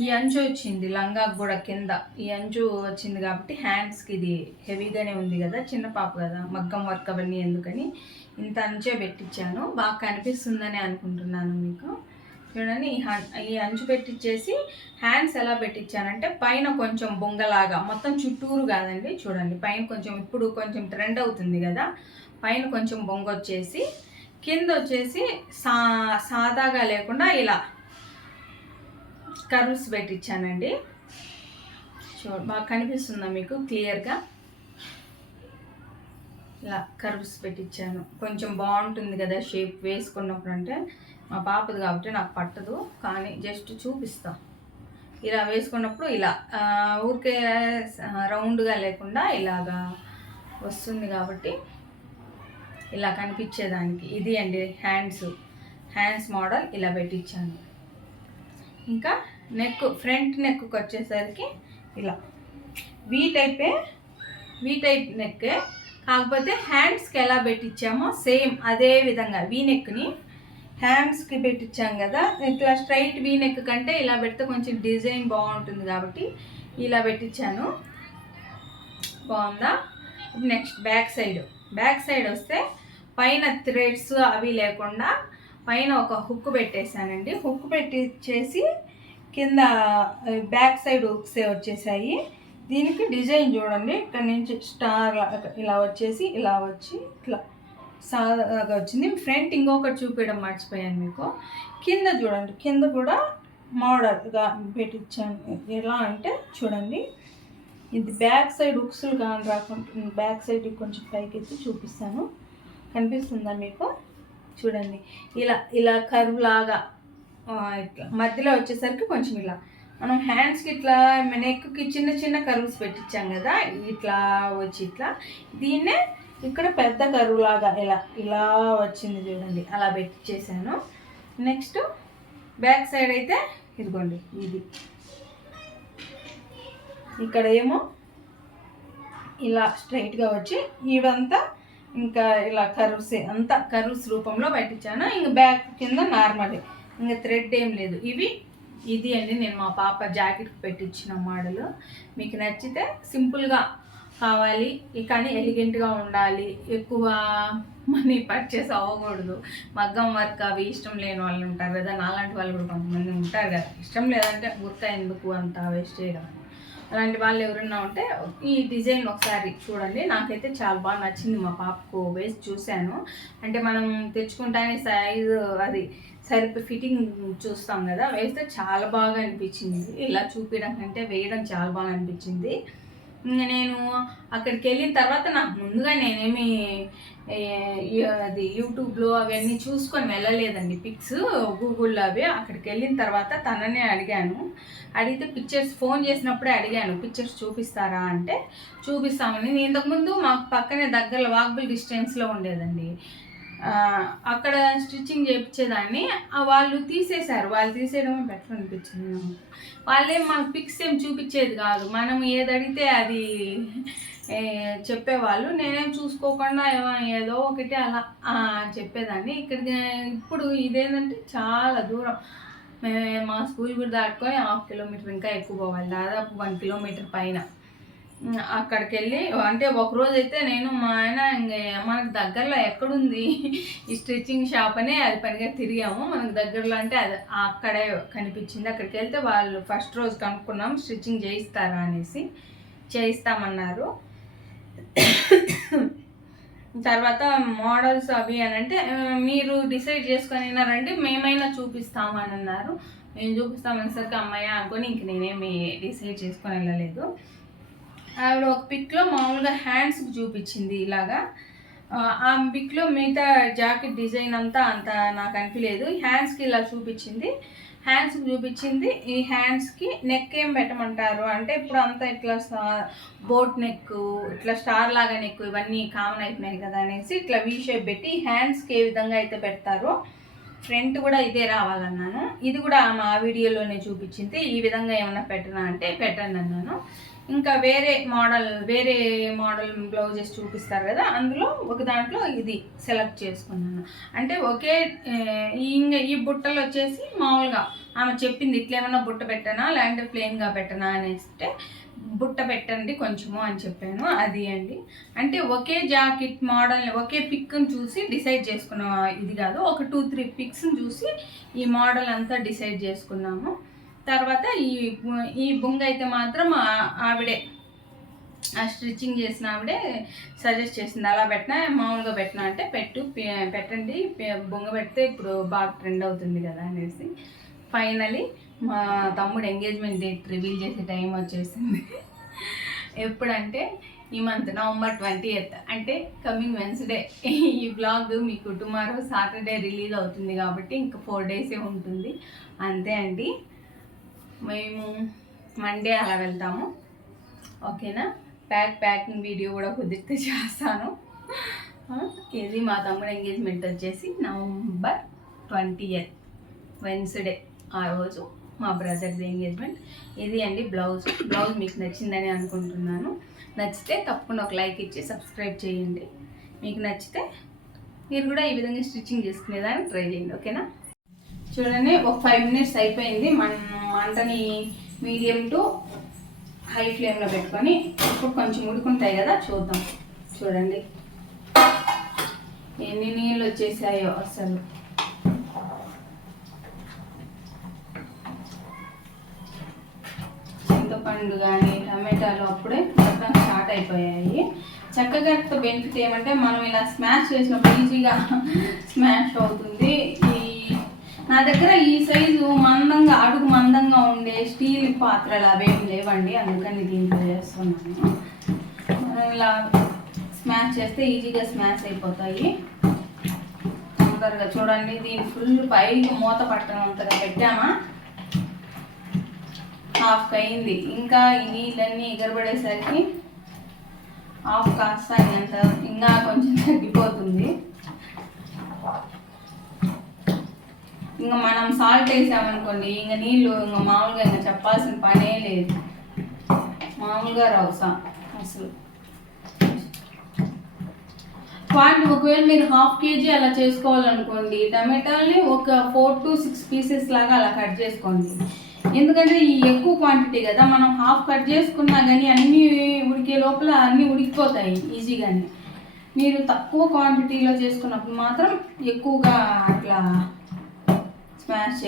ఈ అంచు వచ్చింది లంగా కూడా కింద ఈ అంచు వచ్చింది కాబట్టి హ్యాండ్స్కి ఇది హెవీగానే ఉంది కదా, చిన్న పాప కదా, మగ్గం వర్క్ అవన్నీ ఎందుకని ఇంత అంచే పెట్టించాను. బాగా కనిపిస్తుందని అనుకుంటున్నాను మీకు. చూడండి, ఈ అంచు పెట్టించేసి హ్యాండ్స్ ఎలా పెట్టించానంటే పైన కొంచెం బొంగలాగా, మొత్తం చుట్టూరు కాదండి, చూడండి పైన కొంచెం, ఇప్పుడు కొంచెం ట్రెండ్ అవుతుంది కదా, పైన కొంచెం బొంగ వచ్చేసి కింద వచ్చేసి సాదాగా లేకుండా ఇలా కర్వ్స్ పెట్టించానండి. బాగా కనిపిస్తుందా మీకు క్లియర్గా? ఇలా కర్వ్స్ పెట్టించాను, కొంచెం బాగుంటుంది కదా షేప్ వేసుకున్నప్పుడు. అంటే మా పాపది కాబట్టి నాకు పట్టదు, కానీ జస్ట్ చూపిస్తా. ఇలా వేసుకున్నప్పుడు ఇలా ఊరికే రౌండ్గా లేకుండా ఇలాగా వస్తుంది కాబట్టి ఇలా కనిపించేదానికి ఇది అండి హ్యాండ్స్ మోడల్ ఇలా పెట్టించాను. ఇంకా ఫ్రంట్ నెక్కి వచ్చేసరికి ఇలా వీ టైప్ నెక్, కాకపోతే హ్యాండ్స్కి ఎలా పెట్టించామో సేమ్ అదే విధంగా వీ నెక్ని హ్యాండ్స్కి పెట్టించాం కదా, ఇట్లా స్ట్రైట్ వీ నెక్ కంటే ఇలా పెడితే కొంచెం డిజైన్ బాగుంటుంది కాబట్టి ఇలా పెట్టించాను. బాగుందా? నెక్స్ట్ బ్యాక్ సైడ్ వస్తే పైన థ్రెడ్స్ అవి లేకుండా పైన ఒక హుక్ పెట్టేశానండి. హుక్ పెట్టించేసి కింద బ్యాక్ సైడ్ హుక్సే వచ్చేసాయి. దీనికి డిజైన్ చూడండి, ఇక్కడ నుంచి స్టార్ ఇలా వచ్చేసి ఇలా వచ్చి ఇట్లా సాదాగా వచ్చింది. ఫ్రంట్ ఇంకొకటి చూపించడం మర్చిపోయాను మీకు. కింద చూడండి, కింద కూడా మోడల్గా పెట్టించాను. ఎలా అంటే చూడండి, ఇది బ్యాక్ సైడ్ హుక్స్లు కానీ రాకుండా బ్యాక్ సైడ్ కొంచెం పైకి ఎత్తి చూపిస్తాను, కనిపిస్తుందా మీకు? చూడండి, ఇలా కర్వ్ లాగా ఇట్లా మధ్యలో వచ్చేసరికి కొంచెం ఇలా మనం హ్యాండ్స్కి ఇట్లా నెక్కి చిన్న కర్వ్స్ పెట్టించాం కదా, ఇట్లా వచ్చి ఇట్లా దీన్నే ఇక్కడ పెద్ద కర్వ్ లాగా ఇలా వచ్చింది చూడండి, అలా పెట్టించేసాను. నెక్స్ట్ బ్యాక్ సైడ్ అయితే ఇదిగోండి, ఇది ఇక్కడ ఏమో ఇలా స్ట్రైట్గా వచ్చి ఇవంతా ఇంకా ఇలా కర్వ్స్ రూపంలో పెట్టించాను. ఇంక బ్యాక్ కింద నార్మల్, ఇంకా థ్రెడ్ ఏం లేదు. ఇది అండి నేను మా పాప జాకెట్కి పెట్టించిన మోడల్. మీకు నచ్చితే సింపుల్గా కావాలి కానీ ఎలిగెంట్గా ఉండాలి, ఎక్కువ మనీ పర్చేస్ అవ్వకూడదు, మగ్గం వర్క్ అవి ఇష్టం లేని వాళ్ళు ఉంటారు కదా, నాలాంటి వాళ్ళు కూడా కొంతమంది ఉంటారు కదా, ఇష్టం లేదంటే ఊరిక ఎందుకు అంత వేస్ట్ చేయడం, అలాంటి వాళ్ళు ఎవరైనా ఉంటే ఈ డిజైన్ ఒకసారి చూడండి. నాకైతే చాలా బాగా నచ్చింది, మా పాపకు వేసి చూశాను. అంటే మనం తెచ్చుకుంటానే సైజు అది ఫిట్టింగ్ చూస్తాం కదా, వేస్తే చాలా బాగా అనిపించింది. ఇలా చూపించడం కంటే వేయడం చాలా బాగా అనిపించింది. నేను అక్కడికి వెళ్ళిన తర్వాత నాకు ముందుగా నేనేమి అది యూట్యూబ్లో అవన్నీ చూసుకొని వెళ్ళలేదండి, పిక్స్ గూగుల్లో అవి. అక్కడికి వెళ్ళిన తర్వాత తననే అడిగితే పిక్చర్స్ ఫోన్ చేసినప్పుడే అడిగాను, పిక్చర్స్ చూపిస్తారా అంటే చూపిస్తామని. నేను ఇంతకుముందు మాకు పక్కనే దగ్గరలో వాకబుల్ డిస్టెన్స్లో ఉండేదండి అక్కడ స్టిచ్చింగ్ చేయించేదాన్ని, వాళ్ళు తీసేశారు. వాళ్ళు తీసేయడమే బెటర్ అనిపించింది నాకు. వాళ్ళేం మనకు పిక్స్ ఏం చూపించేది కాదు, మనం ఏది అడిగితే అది చెప్పేవాళ్ళు. నేనేం చూసుకోకుండా ఏదో ఒకటి అలా చెప్పేదాన్ని. ఇక్కడికి ఇప్పుడు ఇదేంటంటే చాలా దూరం. మా స్కూల్ కూడా దాటుకొని 1/2 కిలోమీటర్ ఇంకా ఎక్కువ పోవాలి, దాదాపు 1 కిలోమీటర్ పైన. అక్కడికి వెళ్ళి అంటే ఒకరోజు అయితే నేను మా ఆయన మనకు దగ్గరలో ఎక్కడుంది ఈ స్టిచ్చింగ్ షాప్ అని అది పనిగా తిరిగాము. మనకు దగ్గరలో అంటే అది అక్కడే కనిపించింది. అక్కడికి వెళ్తే వాళ్ళు ఫస్ట్ రోజు కనుక్కున్నాం స్టిచ్చింగ్ చేయిస్తారా అనేసి. చేయిస్తామన్నారు. తర్వాత మోడల్స్ అవి అని అంటే మీరు డిసైడ్ చేసుకున్నారంటే మేమైనా చూపిస్తాము అని అన్నారు. మేము చూపిస్తామనేసరికి అమ్మాయి అనుకొని ఇంక నేనేమి డిసైడ్ చేసుకొని వెళ్ళలేదు. ఆవిడ ఒక పిక్లో మామూలుగా హ్యాండ్స్కి చూపించింది ఇలాగా. ఆ పిక్లో మిగతా జాకెట్ డిజైన్ అంతా అంత నాకు అనిపించలేదు. హ్యాండ్స్కి ఇలా చూపించింది. ఈ హ్యాండ్స్కి నెక్ ఏం పెట్టమంటారు అంటే ఇప్పుడు అంతా ఇట్లా బోట్ నెక్, ఇట్లా స్టార్ లాగా నెక్ ఇవన్నీ కామన్ అయిపోయినాయి కదా అనేసి ఇట్లా వీ షేప్ పెట్టి హ్యాండ్స్కి ఏ విధంగా అయితే పెడతారో ఫ్రంట్ కూడా ఇదే రావాలన్నాను. ఇది కూడా మా వీడియోలోనే చూపించింది. ఈ విధంగా ఏమన్నా పెట్టనా అంటే పెట్టండి అన్నాను. ఇంకా వేరే మోడల్ బ్లౌజెస్ చూపిస్తారు కదా, అందులో ఒక దాంట్లో ఇది సెలెక్ట్ చేసుకున్నాను. అంటే ఒకే ఈ బుట్టలు వచ్చేసి మామూలుగా ఆమె చెప్పింది ఇట్లా ఏమన్నా బుట్ట పెట్టనా లేదంటే ప్లెయిన్గా పెట్టనా అనేస్తే బుట్ట పెట్టండి కొంచెము అని చెప్పాను. అది అండి అంటే ఒకే జాకెట్ మోడల్ ఒకే పిక్ని చూసి డిసైడ్ చేసుకున్నాం. ఇది కాదు, ఒక 2-3 పిక్స్ని చూసి ఈ మోడల్ అంతా డిసైడ్ చేసుకున్నాము. తర్వాత ఈ బుంగ అయితే మాత్రం ఆవిడే స్టిచ్చింగ్ చేసిన ఆవిడే సజెస్ట్ చేసింది. అలా పెట్టినా మామూలుగా పెట్టినా అంటే పెట్టండి బొంగ పెడితే ఇప్పుడు బాగా ట్రెండ్ అవుతుంది కదా అనేసి. ఫైనలీ మా తమ్ముడు ఎంగేజ్మెంట్ డేట్ రివీల్ చేసే టైం వచ్చేసింది. ఎప్పుడంటే ఈ మంత్ November 20th అంటే కమింగ్ వెన్స్డే. ఈ బ్లాగ్ మీకు టుమారో సాటర్డే రిలీజ్ అవుతుంది కాబట్టి ఇంకా 4 డేసే ఉంటుంది అంతే అండి. మేము మండే అలా వెళ్తాము, ఓకేనా. ప్యాకింగ్ వీడియో కూడా కుదిరితే చేస్తాను. ఇది మా తమ్ముడు ఎంగేజ్మెంట్ వచ్చేసి November 20th వెన్స్డే. ఆ రోజు మా బ్రదర్ది ఎంగేజ్మెంట్. ఇది అండి బ్లౌజ్ మీకు నచ్చిందని అనుకుంటున్నాను. నచ్చితే తప్పకుండా ఒక లైక్ ఇచ్చి సబ్స్క్రైబ్ చేయండి. మీకు నచ్చితే మీరు కూడా ఈ విధంగా స్టిచ్చింగ్ చేసుకునేదాన్ని ట్రై చేయండి, ఓకేనా. చూడండి ఒక 5 minutes అయిపోయింది. మనం మంటని మీడియం టు హై ఫ్లేమ్లో పెట్టుకొని ఇప్పుడు కొంచెం ఉడుకుంటాయి కదా చూద్దాం. చూడండి ఎన్ని నీళ్ళు వచ్చేసాయో అసలు. చింతపండు కానీ టమాటాలు అప్పుడే మొత్తం స్టార్ట్ అయిపోయాయి. చక్కగా బెనిఫిట్ ఏమంటే మనం ఇలా స్మాష్ చేసినప్పుడు ఈజీగా స్మాష్ అవుతుంది. నా దగ్గర ఈ సైజు అడుగు మందంగా ఉండే స్టీల్ పాత్రలు అవేమి లేవండి, అందుకని దీంట్లో చేస్తున్నాను. ఇలా స్మాష్ చేస్తే ఈజీగా స్మాష్ అయిపోతాయి తొందరగా. చూడండి దీని ఫుల్ పైకి మూత పట్టనంతగా పెట్టామా, హాఫ్ అయింది. ఇంకా ఈ నీళ్ళన్నీ ఎగరబడేసరికి హాఫ్ కాస్త ఇంకా కొంచెం తగ్గిపోతుంది. ఇంకా మనం సాల్ట్ వేసామనుకోండి ఇంకా నీళ్ళు ఇంకా మామూలుగా ఇంకా చెప్పాల్సిన పనే లేదు, మామూలుగా రావు అసలు. క్వాంటిటీ ఒకవేళ మీరు 1/2 kg అలా చేసుకోవాలనుకోండి, టమాటాలని ఒక 4 to 6 pieces లాగా అలా కట్ చేసుకోండి. ఎందుకంటే ఈ ఎక్కువ క్వాంటిటీ కదా, మనం హాఫ్ కట్ చేసుకున్నా కానీ అన్నీ ఉడికే లోపల అన్నీ ఉడికిపోతాయి ఈజీగానే. మీరు తక్కువ క్వాంటిటీలో చేసుకున్నప్పుడు మాత్రం ఎక్కువగా అట్లా స్మాష్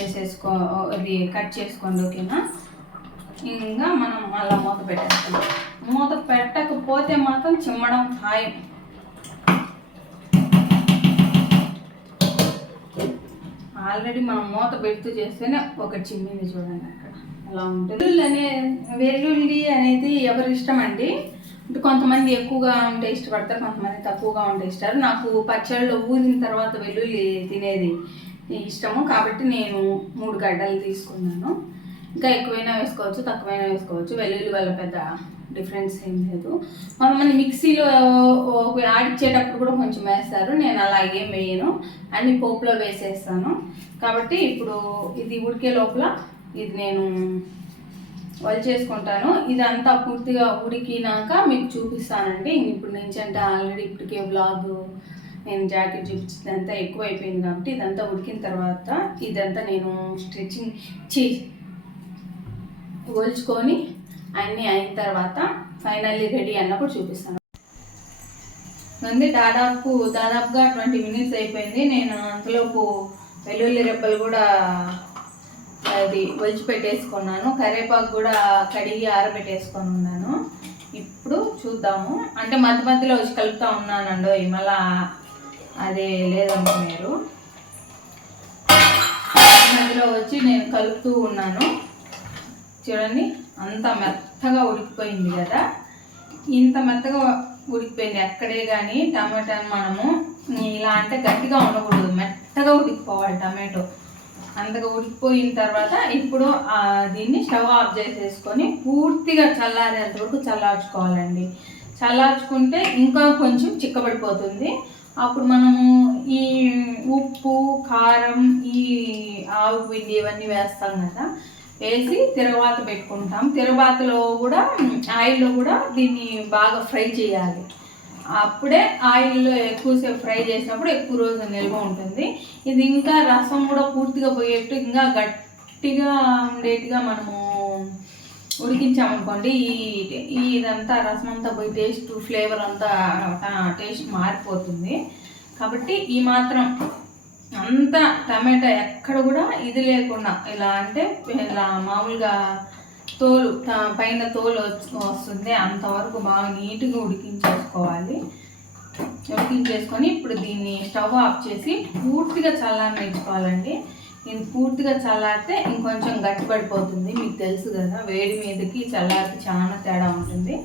ఇది కట్ చేసుకోండి, ఓకేనా. ఇంకా మనం అలా మూత పెట్టేస్తాం. మూత పెట్టకపోతే మాత్రం చిమ్మడం ఖాయం. ఆల్రెడీ మనం మూత పెడుతూ చేస్తేనే ఒకటి చిమ్మింది చూడండి అక్కడ అలా ఉంటుంది. వెల్లుల్లి అనేది ఎవరి ఇష్టం అండి. అంటే కొంతమంది ఎక్కువగా ఉంటే ఇష్టపడతారు, కొంతమంది తక్కువగా ఉంటే ఇస్తారు. నాకు పచ్చళ్ళు ఊరిన తర్వాత వెల్లుల్లి తినేది ఇష్టము కాబట్టి నేను 3 గడ్డలు తీసుకున్నాను. ఇంకా ఎక్కువైనా వేసుకోవచ్చు, తక్కువైనా వేసుకోవచ్చు. వెల్లుల్లి వల్ల పెద్ద డిఫరెన్స్ ఏం లేదు. మన మిక్సీలో ఆడిచ్చేటప్పుడు కూడా కొంచెం వేస్తారు, నేను అలా ఏం వేయను, అన్ని పోపులో వేసేస్తాను. కాబట్టి ఇప్పుడు ఇది ఉడికే లోపల ఇది నేను చేసుకుంటాను. ఇదంతా పూర్తిగా ఉడికినాక మీకు చూపిస్తానండి. ఇప్పుడు నుంచి అంటే ఆల్రెడీ ఇప్పటికే వ్లాగ్ నేను జాకెట్ చూపించిందంతా ఎక్కువ అయిపోయింది కాబట్టి ఇదంతా ఉడికిన తర్వాత ఇదంతా నేను స్టిచ్చింగ్ ఒలుచుకొని అన్నీ అయిన తర్వాత ఫైనల్లీ రెడీ అన్నప్పుడు చూపిస్తాను. అంది దాదాపుగా 20 minutes అయిపోయింది. నేను అంతలోపు వెల్లుల్లి రెబ్బలు కూడా అది ఒలిచి పెట్టేసుకున్నాను, కరివేపాకు కూడా కడిగి ఆరబెట్టేసుకొని ఉన్నాను. ఇప్పుడు చూద్దాము. అంటే మధ్యలో వచ్చి కలుపుతూ ఉన్నానండి, మళ్ళా అదే లేదనుకున్నారు. మధ్యలో వచ్చి నేను కలుపుతూ ఉన్నాను. చూడండి అంత మెత్తగా ఉడికిపోయింది కదా. ఇంత మెత్తగా ఉడికిపోయింది ఎక్కడే కానీ టమాటాను మనము ఇలా అంటే గట్టిగా ఉండకూడదు, మెత్తగా ఉడికిపోవాలి టమాటో. అంతగా ఉడికిపోయిన తర్వాత ఇప్పుడు దీన్ని స్టవ్ ఆఫ్ చేసేసుకొని పూర్తిగా చల్లారేంత వరకు చల్లార్చుకోవాలండి. చల్లార్చుకుంటే ఇంకా కొంచెం చిక్కబడిపోతుంది. అప్పుడు మనము ఈ ఉప్పు, కారం, ఈ ఆవు పిండి ఇవన్నీ వేస్తాం కదా, వేసి తిరగబాత పెట్టుకుంటాం. తిరగబాతలో కూడా ఆయిల్లో కూడా దీన్ని బాగా ఫ్రై చేయాలి. అప్పుడే ఆయిల్లో ఎక్కువసేపు ఫ్రై చేసినప్పుడు ఎక్కువ రోజు నిల్వ ఉంటుంది. ఇది ఇంకా రసం కూడా పూర్తిగా పోయేట్టు ఇంకా గట్టిగా ఉండేట్టుగా మనము ఉడికించామనుకోండి, ఇదంతా రసం అంతా పోయి టేస్ట్ ఫ్లేవర్ అంతా టేస్ట్ మారిపోతుంది. కాబట్టి ఈ మాత్రం అంతా టమాటా ఎక్కడ కూడా ఇది లేకుండా ఇలా అంటే ఇలా మామూలుగా తోలు పైన తోలు వస్తుంది అంతవరకు బాగా నీట్గా ఉడికించేసుకోవాలి. ఉడికించేసుకొని ఇప్పుడు దీన్ని స్టవ్ ఆఫ్ చేసి పూర్తిగా చల్లారనిచ్చుకోవాలండి. ఇది పూర్తిగా చల్లారితే ఇంకొంచెం గట్టిపడిపోతుంది. మీకు తెలుసు కదా, వేడి మీదకి చల్లారితే చాలా తేడా ఉంటుంది.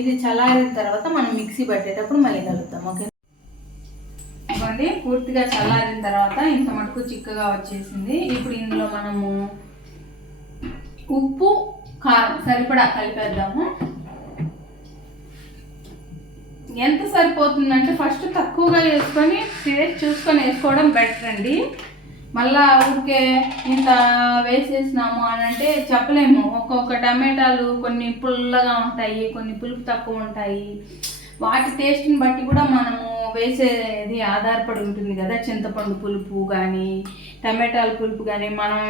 ఇది చల్లారిన తర్వాత మనం మిక్సీ పట్టేటప్పుడు మళ్ళీ కలుపుతాం. ఓకే, ఇవ్వండి పూర్తిగా చల్లారిన తర్వాత ఇంత మటుకు చిక్కగా వచ్చేసింది. ఇప్పుడు ఇందులో మనము ఉప్పు, కారం సరిపడా కలిపేద్దాము. ఎంత సరిపోతుందంటే ఫస్ట్ తక్కువగా వేసుకొని టేస్ట్ చూసుకొని వేసుకోవడం బెటర్ అండి. మళ్ళా ఊరికే ఇంత వేసేసినాము అని అంటే చెప్పలేము. ఒక్కొక్క టమాటాలు కొన్ని పుల్లగా ఉంటాయి, కొన్ని పులుపు తక్కువ ఉంటాయి. వాటి టేస్ట్ని బట్టి కూడా మనము వేసేది ఆధారపడి ఉంటుంది కదా. చింతపండు పులుపు కానీ టమాటాల పులుపు కానీ మనం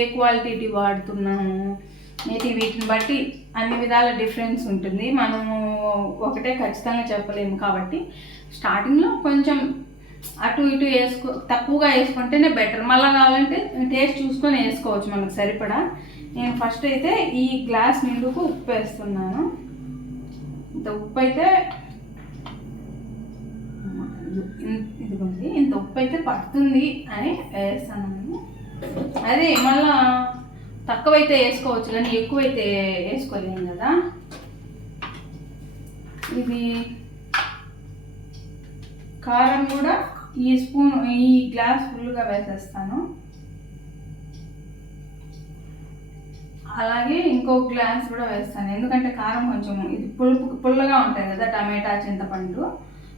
ఏ క్వాలిటీ వాడుతున్నాము వీటిని బట్టి అన్ని విధాల డిఫరెన్స్ ఉంటుంది. మనము ఒకటే ఖచ్చితంగా చెప్పలేము. కాబట్టి స్టార్టింగ్లో కొంచెం అటు ఇటు తక్కువగా వేసుకుంటేనే బెటర్. మళ్ళీ కావాలంటే టేస్ట్ చూసుకొని వేసుకోవచ్చు మనకు సరిపడా. నేను ఫస్ట్ అయితే ఈ గ్లాస్ నిండుకు ఉప్పు వేస్తున్నాను. ఇంత ఉప్పు అయితే ఇదిగోండి, ఇంత ఉప్పు అయితే పడుతుంది అని వేస్తాను. అదే మళ్ళా తక్కువైతే వేసుకోవచ్చు కానీ ఎక్కువైతే వేసుకోలేము కదా. ఇది కారం కూడా ఈ గ్లాస్ ఫుల్గా వేసేస్తాను. అలాగే ఇంకో గ్లాస్ కూడా వేస్తాను, ఎందుకంటే కారం కొంచెం ఇది పుల్లగా ఉంటాయి కదా టమాటా, చింతపండు,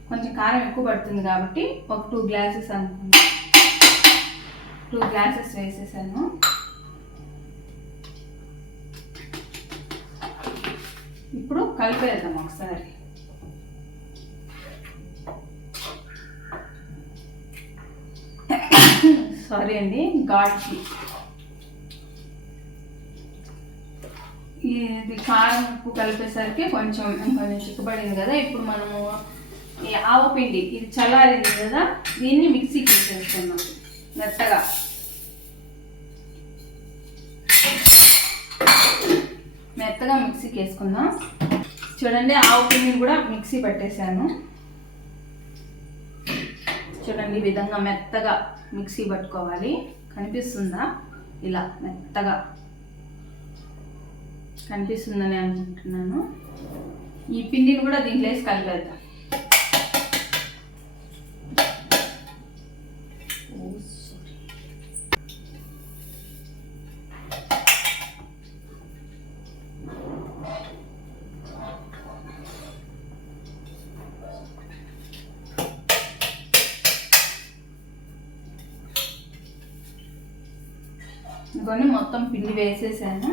కొంచెం కారం ఎక్కువ పడుతుంది కాబట్టి ఒక 2 glasses అనుకుంటా. 2 glasses వేసేసాను. ఇప్పుడు కలిపేద్దాం ఒకసారి. సారీ అండి, ఘాట్కి ఇది కారం ఉప్పు కలిపేసరికి కొంచెం చిక్కబడింది కదా. ఇప్పుడు మనము ఈ ఆవపిండి ఇది చల్లారింది కదా, దీన్ని మిక్సీకి వేసేస్తున్నాం మెత్తగా. మెత్తగా మిక్సీకి వేసుకుందాం. చూడండి ఆవపిండిని కూడా మిక్సీ పట్టేశాను. చూడండి ఈ విధంగా మెత్తగా మిక్సీ పట్టుకోవాలి. కనిపిస్తుందా? ఇలా మెత్తగా కనిపిస్తుందని అనుకుంటున్నాను. ఈ పిండిని కూడా దీంట్లో వేసి కలిపేద్దాం. ఇవన్నీ మొత్తం పిండి వేసేసాను.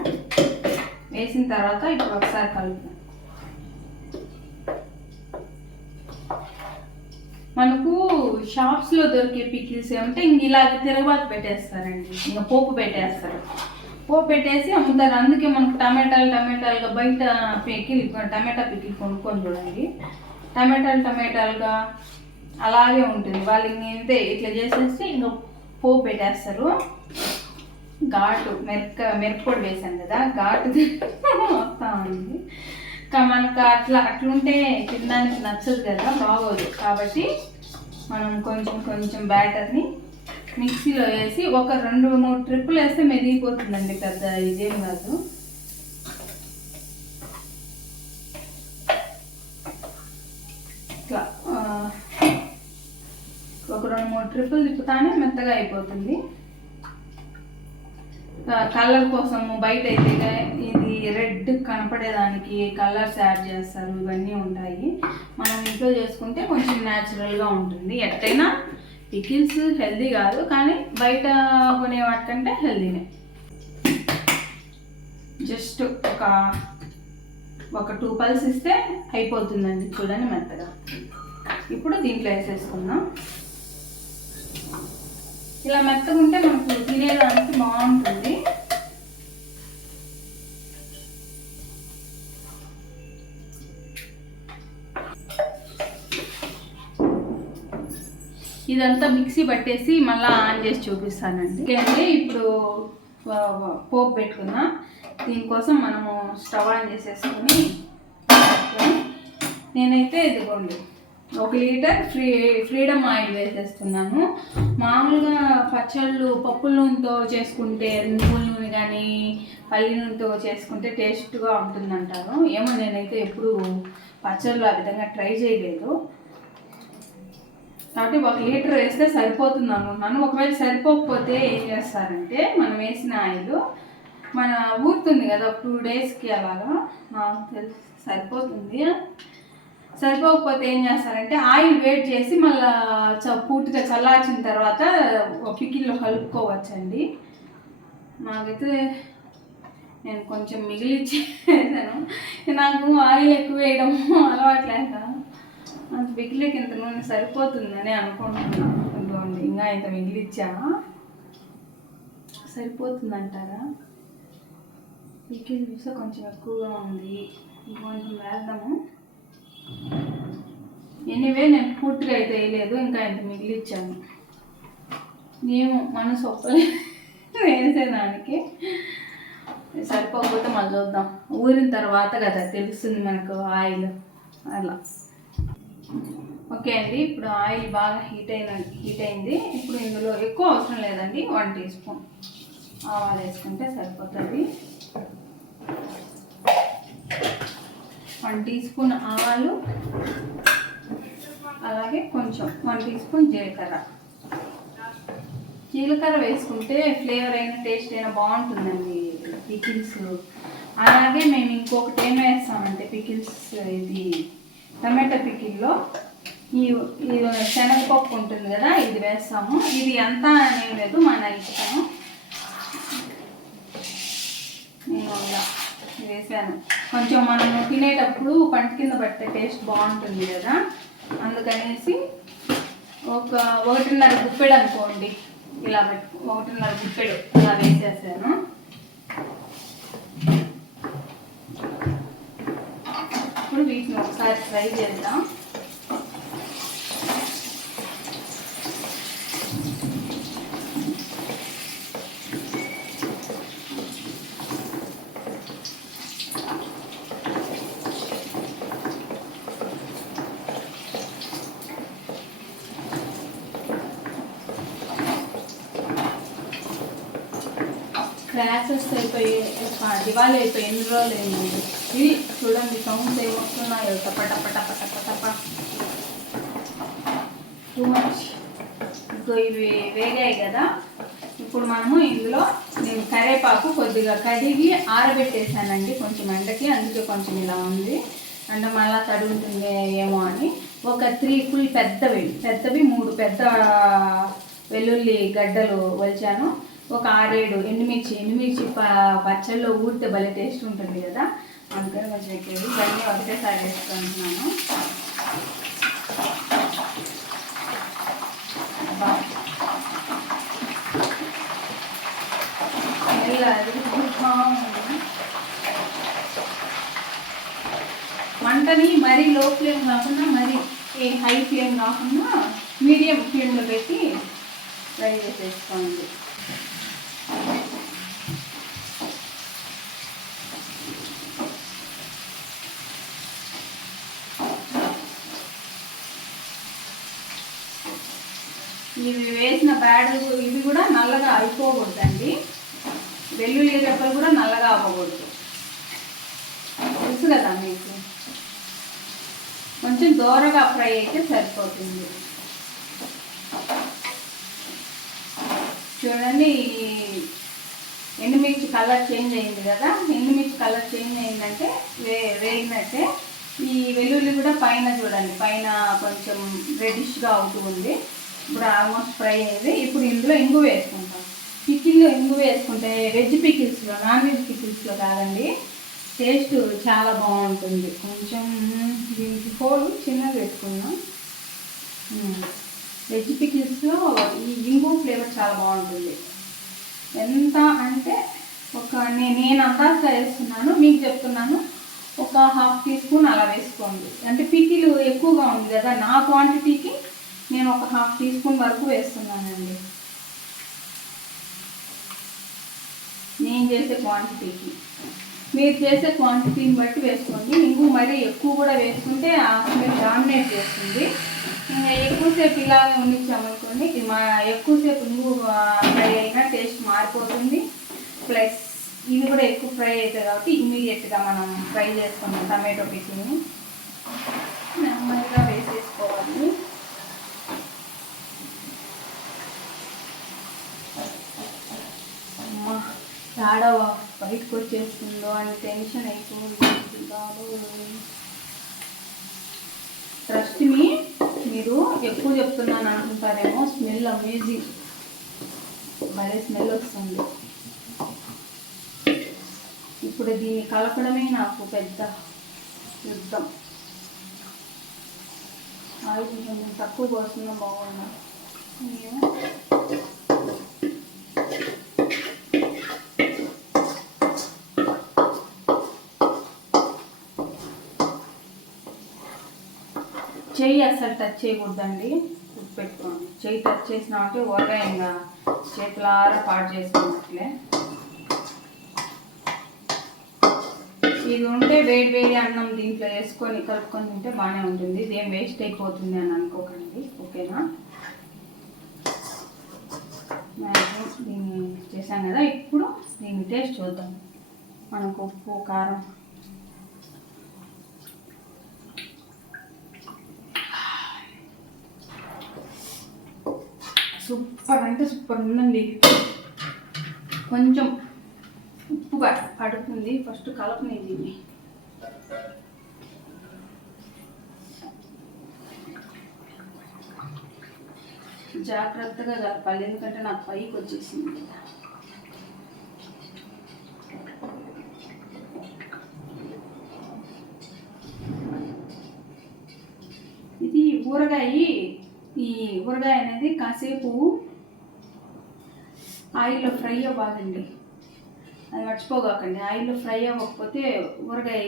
వేసిన తర్వాత ఇప్పుడు ఒకసారి కలుపు. మనకు షాప్స్లో దొరికే పికిల్స్ ఏమంటే ఇంక ఇలాగ తిరగబాటు పెట్టేస్తారండి, ఇంకా పోపు పెట్టేస్తారు. పోపు పెట్టేసి అమ్ముతారు. అందుకే మనకు టమాటాలుగా బయట టమాటా పికిల్ కొనుక్కొని చూడండి, టమాటాలుగా అలాగే ఉంటుంది. వాళ్ళు ఇంతే ఇట్లా చేసేసి ఇంకా పోపు పెట్టేస్తారు. ఘాటు మిరప్పొడి వేసాను కదా, ఘాటు వస్తూ ఉంది. మనకు అట్లుంటే తినడానికి నచ్చదు కదా, బాగోదు. కాబట్టి మనం కొంచెం బ్యాటర్ని మిక్సీలో వేసి ఒక 2-3 ట్రిప్పులు వేస్తే మెదిగిపోతుందండి, పెద్ద ఇదేం కాదు. ఇట్లా ఒక 2-3 ట్రిప్పులు తిప్పుతానే మెత్తగా అయిపోతుంది. కలర్ కోసము బయట అయితే ఇది రెడ్ కనపడేదానికి కలర్స్ యాడ్ చేస్తారు, ఇవన్నీ ఉంటాయి. మనం ఇంట్లో చేసుకుంటే కొంచెం న్యాచురల్గా ఉంటుంది. ఎట్టయినా పికిల్స్ హెల్దీ కాదు, కానీ బయట కొనే వాటికంటే హెల్దీనే. జస్ట్ ఒక 2 పల్స్ ఇస్తే అయిపోతుందండి, చూడండి మెత్తగా. ఇప్పుడు దీంట్లో వేసేసుకుందాం. ఇలా మెత్తగా ఉంటే మనకు తినేదానికి బాగుంటుంది. ఇదంతా మిక్సీ పట్టేసి మళ్ళీ ఆన్ చేసి చూపిస్తానండి. ఓకే, ఇప్పుడు పోపు పెట్టుకుందాం. దీనికోసం మనము స్టవ్ ఆన్ చేసేసుకొని నేనైతే ఇదిగోండి 1 లీటర్ ఫ్రీడమ్ ఆయిల్ వేసేస్తున్నాను. మామూలుగా పచ్చళ్ళు పప్పుల నూనెతో చేసుకుంటే, నువ్వుల నూనె కానీ పల్లి నూనెతో చేసుకుంటే టేస్ట్గా ఉంటుందంటారు. ఏమో నేనైతే ఎప్పుడు పచ్చళ్ళు ఆ విధంగా ట్రై చేయలేదు. కాబట్టి 1 లీటర్ వేస్తే సరిపోతుంది అనుకుంటున్నాను. ఒకవేళ సరిపోకపోతే ఏం చేస్తారంటే, మనం వేసిన ఆయిల్ మన ఊరుతుంది కదా 2 డేస్కి, అలాగా నాకు తెలిసి సరిపోతుంది. సరిపోకపోతే ఏం చేస్తారంటే ఆయిల్ వేట్ చేసి మళ్ళీ పూర్తిగా చల్లార్చిన తర్వాత పికిల్లో కలుపుకోవచ్చండి. నాకైతే నేను కొంచెం మిగిలిచ్చేసాను. నాకు ఆయిల్ ఎక్కువ వేయడం అలవాట్లేక అంత పికిల్కి ఇంత నూనె సరిపోతుందని అనుకుంటున్నాను. ఇదిగోండి, ఇంకా ఇంత మిగిలిచ్చా. సరిపోతుందంటారా? పికిల్ చూస్తే కొంచెం ఎక్కువగా ఉంది, కొంచెం వేద్దాము. ఎనీవే నేను పూర్తిగా అయితే వేయలేదు, ఇంకా ఇంత మిగిలిచ్చాను. ఏమో మనసు ఒప్పలేదు వేసేదానికి. సరిపోకపోతే మళ్ళీ చూద్దాం, ఊరిన తర్వాత కదా తెలుస్తుంది మనకు ఆయిల్. అలా ఓకే అండి, ఇప్పుడు ఆయిల్ బాగా హీట్ అయింది. ఇప్పుడు ఇందులో ఎక్కువ అవసరం లేదండి, 1 టీ స్పూన్ ఆవాలు వేసుకుంటే సరిపోతుంది. 1 టీ స్పూన్ ఆవాలు, అలాగే కొంచెం 1 టీ స్పూన్ జీలకర్ర వేసుకుంటే ఫ్లేవర్ అయినా టేస్ట్ అయినా బాగుంటుందండి పికిల్స్. అలాగే మేము ఇంకొకటి ఏం వేస్తామంటే పికిల్స్, ఇది టమాటా పికిల్లో ఈ శనగపప్పు ఉంటుంది కదా, ఇది వేస్తాము. ఇది అంతా ఏం లేదు, మన ఇష్టము. నేను ఇలా వేసాను. కొంచెం మనం తినేటప్పుడు పంట కింద పడితే టేస్ట్ బాగుంటుంది కదా, అందుకనేసి 1.5 గుప్పెడు అనుకోండి, ఇలా 1.5 గుప్పెడు అలా వేసేసాను. ఇప్పుడు వీటిని ఒకసారి ఫ్రై చేద్దాం. క్రాసెస్ అయిపోయి దివాళీ అయిపోయి ఎన్ని రోజులు అయింది. ఇవి చూడండి సౌండ్స్ ఏమొస్తున్నాయో, టప టూ మచ్. ఇవి వేగాయి కదా, ఇప్పుడు మనము ఇందులో నేను కరివేపాకు కొద్దిగా కడిగి ఆరబెట్టేసానండి కొంచెం ఎండకి, అందుకే కొంచెం ఇలా ఉంది. అంటే మళ్ళీ తడుగుతుంది ఏమో అని ఒక 3 పెద్దవి 3 పెద్ద వెల్లుల్లి గడ్డలు వలిచాను. ఒక 6-7 ఎండుమిర్చి పచ్చళ్ళలో ఊరితే భలే టేస్ట్ ఉంటుంది కదా, అందుకని కొంచెం ఎక్కువ ఇవన్నీ ఒకటేసారి వేసుకుంటున్నాను. మంటని మరీ లో ఫ్లేమ్ కాకుండా మరీ హై ఫ్లేమ్ కాకుండా మీడియం ఫ్లేమ్లో పెట్టి ఫ్రై చేసేసుకోండి. ఇవి వేసిన ఇవి కూడా నల్లగా అయిపోకూడదండి, వెల్లుల్లి రెప్పలు కూడా నల్లగా అవ్వకూడదు, తెలుసు కదా మీకు. కొంచెం దూరగా ఫ్రై అయితే సరిపోతుంది. చూడండి, ఎండుమిర్చి కలర్ చేంజ్ అయింది కదా, ఎండుమిర్చి కలర్ చేంజ్ అయిందంటే వేగినట్టే. ఈ వెల్లుల్లి కూడా పైన చూడండి, పైన కొంచెం రెడిష్గా అవుతూ ఉంది. ఇప్పుడు ఆల్మోస్ట్ ఫ్రై అయింది. ఇప్పుడు ఇందులో ఇంగు వేసుకుంటాం. పికిల్లో ఇంగు వేసుకుంటే వెజ్ పికిల్స్లో, నాన్ వెజ్ పికిల్స్లో కాదండి, టేస్ట్ చాలా బాగుంటుంది. కొంచెం దీనికి హోల్ చిన్నగా వేసుకున్నాం. వెజ్ పికిల్స్లో ఈ ఇంగు ఫ్లేవర్ చాలా బాగుంటుంది. ఎంత అంటే నేను అందాజుగా వేస్తున్నాను, మీకు చెప్తున్నాను, ఒక 1/2 టీ స్పూన్ అలా వేసుకోండి. అంటే పికిల్ ఎక్కువగా ఉంది కదా, నా క్వాంటిటీకి నేను ఒక 1/2 టీ స్పూన్ వరకు వేస్తున్నానండి, నేను చేసే క్వాంటిటీకి. మీరు చేసే క్వాంటిటీని బట్టి వేసుకోండి. ఇంగు మరీ ఎక్కువ కూడా వేసుకుంటే ఆ స్మెల్ డామినేట్ చేస్తుంది. ఇంకా ఎక్కువసేపు ఇలాగే ఉండించామనుకోండి, ఎక్కువసేపు ఇంగు ఫ్రై అయినా టేస్ట్ మారిపోతుంది. ప్లస్ ఇవి కూడా ఎక్కువ ఫ్రై అవుతాయి కాబట్టి ఇమీడియట్గా మనం ఫ్రై చేసుకుంటాం. టమాటో పికిల్ని నెమ్మదిగా వేసేసుకోవాలి. ఆడ బయటకు వచ్చేస్తుందో అని టెన్షన్ అయిపోతుంది బాబు. ట్రస్ట్ మీ, మీరు ఎక్కువ చెప్తున్నాను అనుకుంటారేమో, స్మెల్ అమేజింగ్, భలే స్మెల్ వస్తుంది. ఇప్పుడు దీన్ని కలపడమే నాకు పెద్ద యుద్ధం. ఆయిల్ కొంచెం తక్కువ పోస్తున్నా బాగున్నా. చెయ్యి అస్సలు టచ్ చేయకూడదండి, గుర్తుపెట్టుకోండి. చెయ్యి టచ్ చేసినామంటే ఇంకా చేతులారా పాడు చేసుకున్నట్లే. ఇది ఉంటే వేడి వేడి అన్నం దీంట్లో వేసుకొని కలుపుకొని తింటే బాగానే ఉంటుంది. ఇదేం వేస్ట్ అయిపోతుంది అని అనుకోకండి, ఓకేనా. మ్యాక్సిమం దీన్ని చేశాం కదా, ఇప్పుడు దీన్ని టేస్ట్ చూద్దాం. మనకు ఉప్పు కారం సూపర్ అంటే సూపర్ ఉందండి. కొంచెం ఉప్పు పడుతుంది, ఫస్ట్ కలపని దీన్ని. జాగ్రత్తగా కలపాలి, ఎందుకంటే నాకు పైకి వచ్చేసింది. ఇది ఈ ఊరగాయ అనేది కాసేపు ఆయిల్లో ఫ్రై అవ్వాలండి, అది మర్చిపోగాకండి. ఆయిల్లో ఫ్రై అవ్వకపోతే ఊరగాయ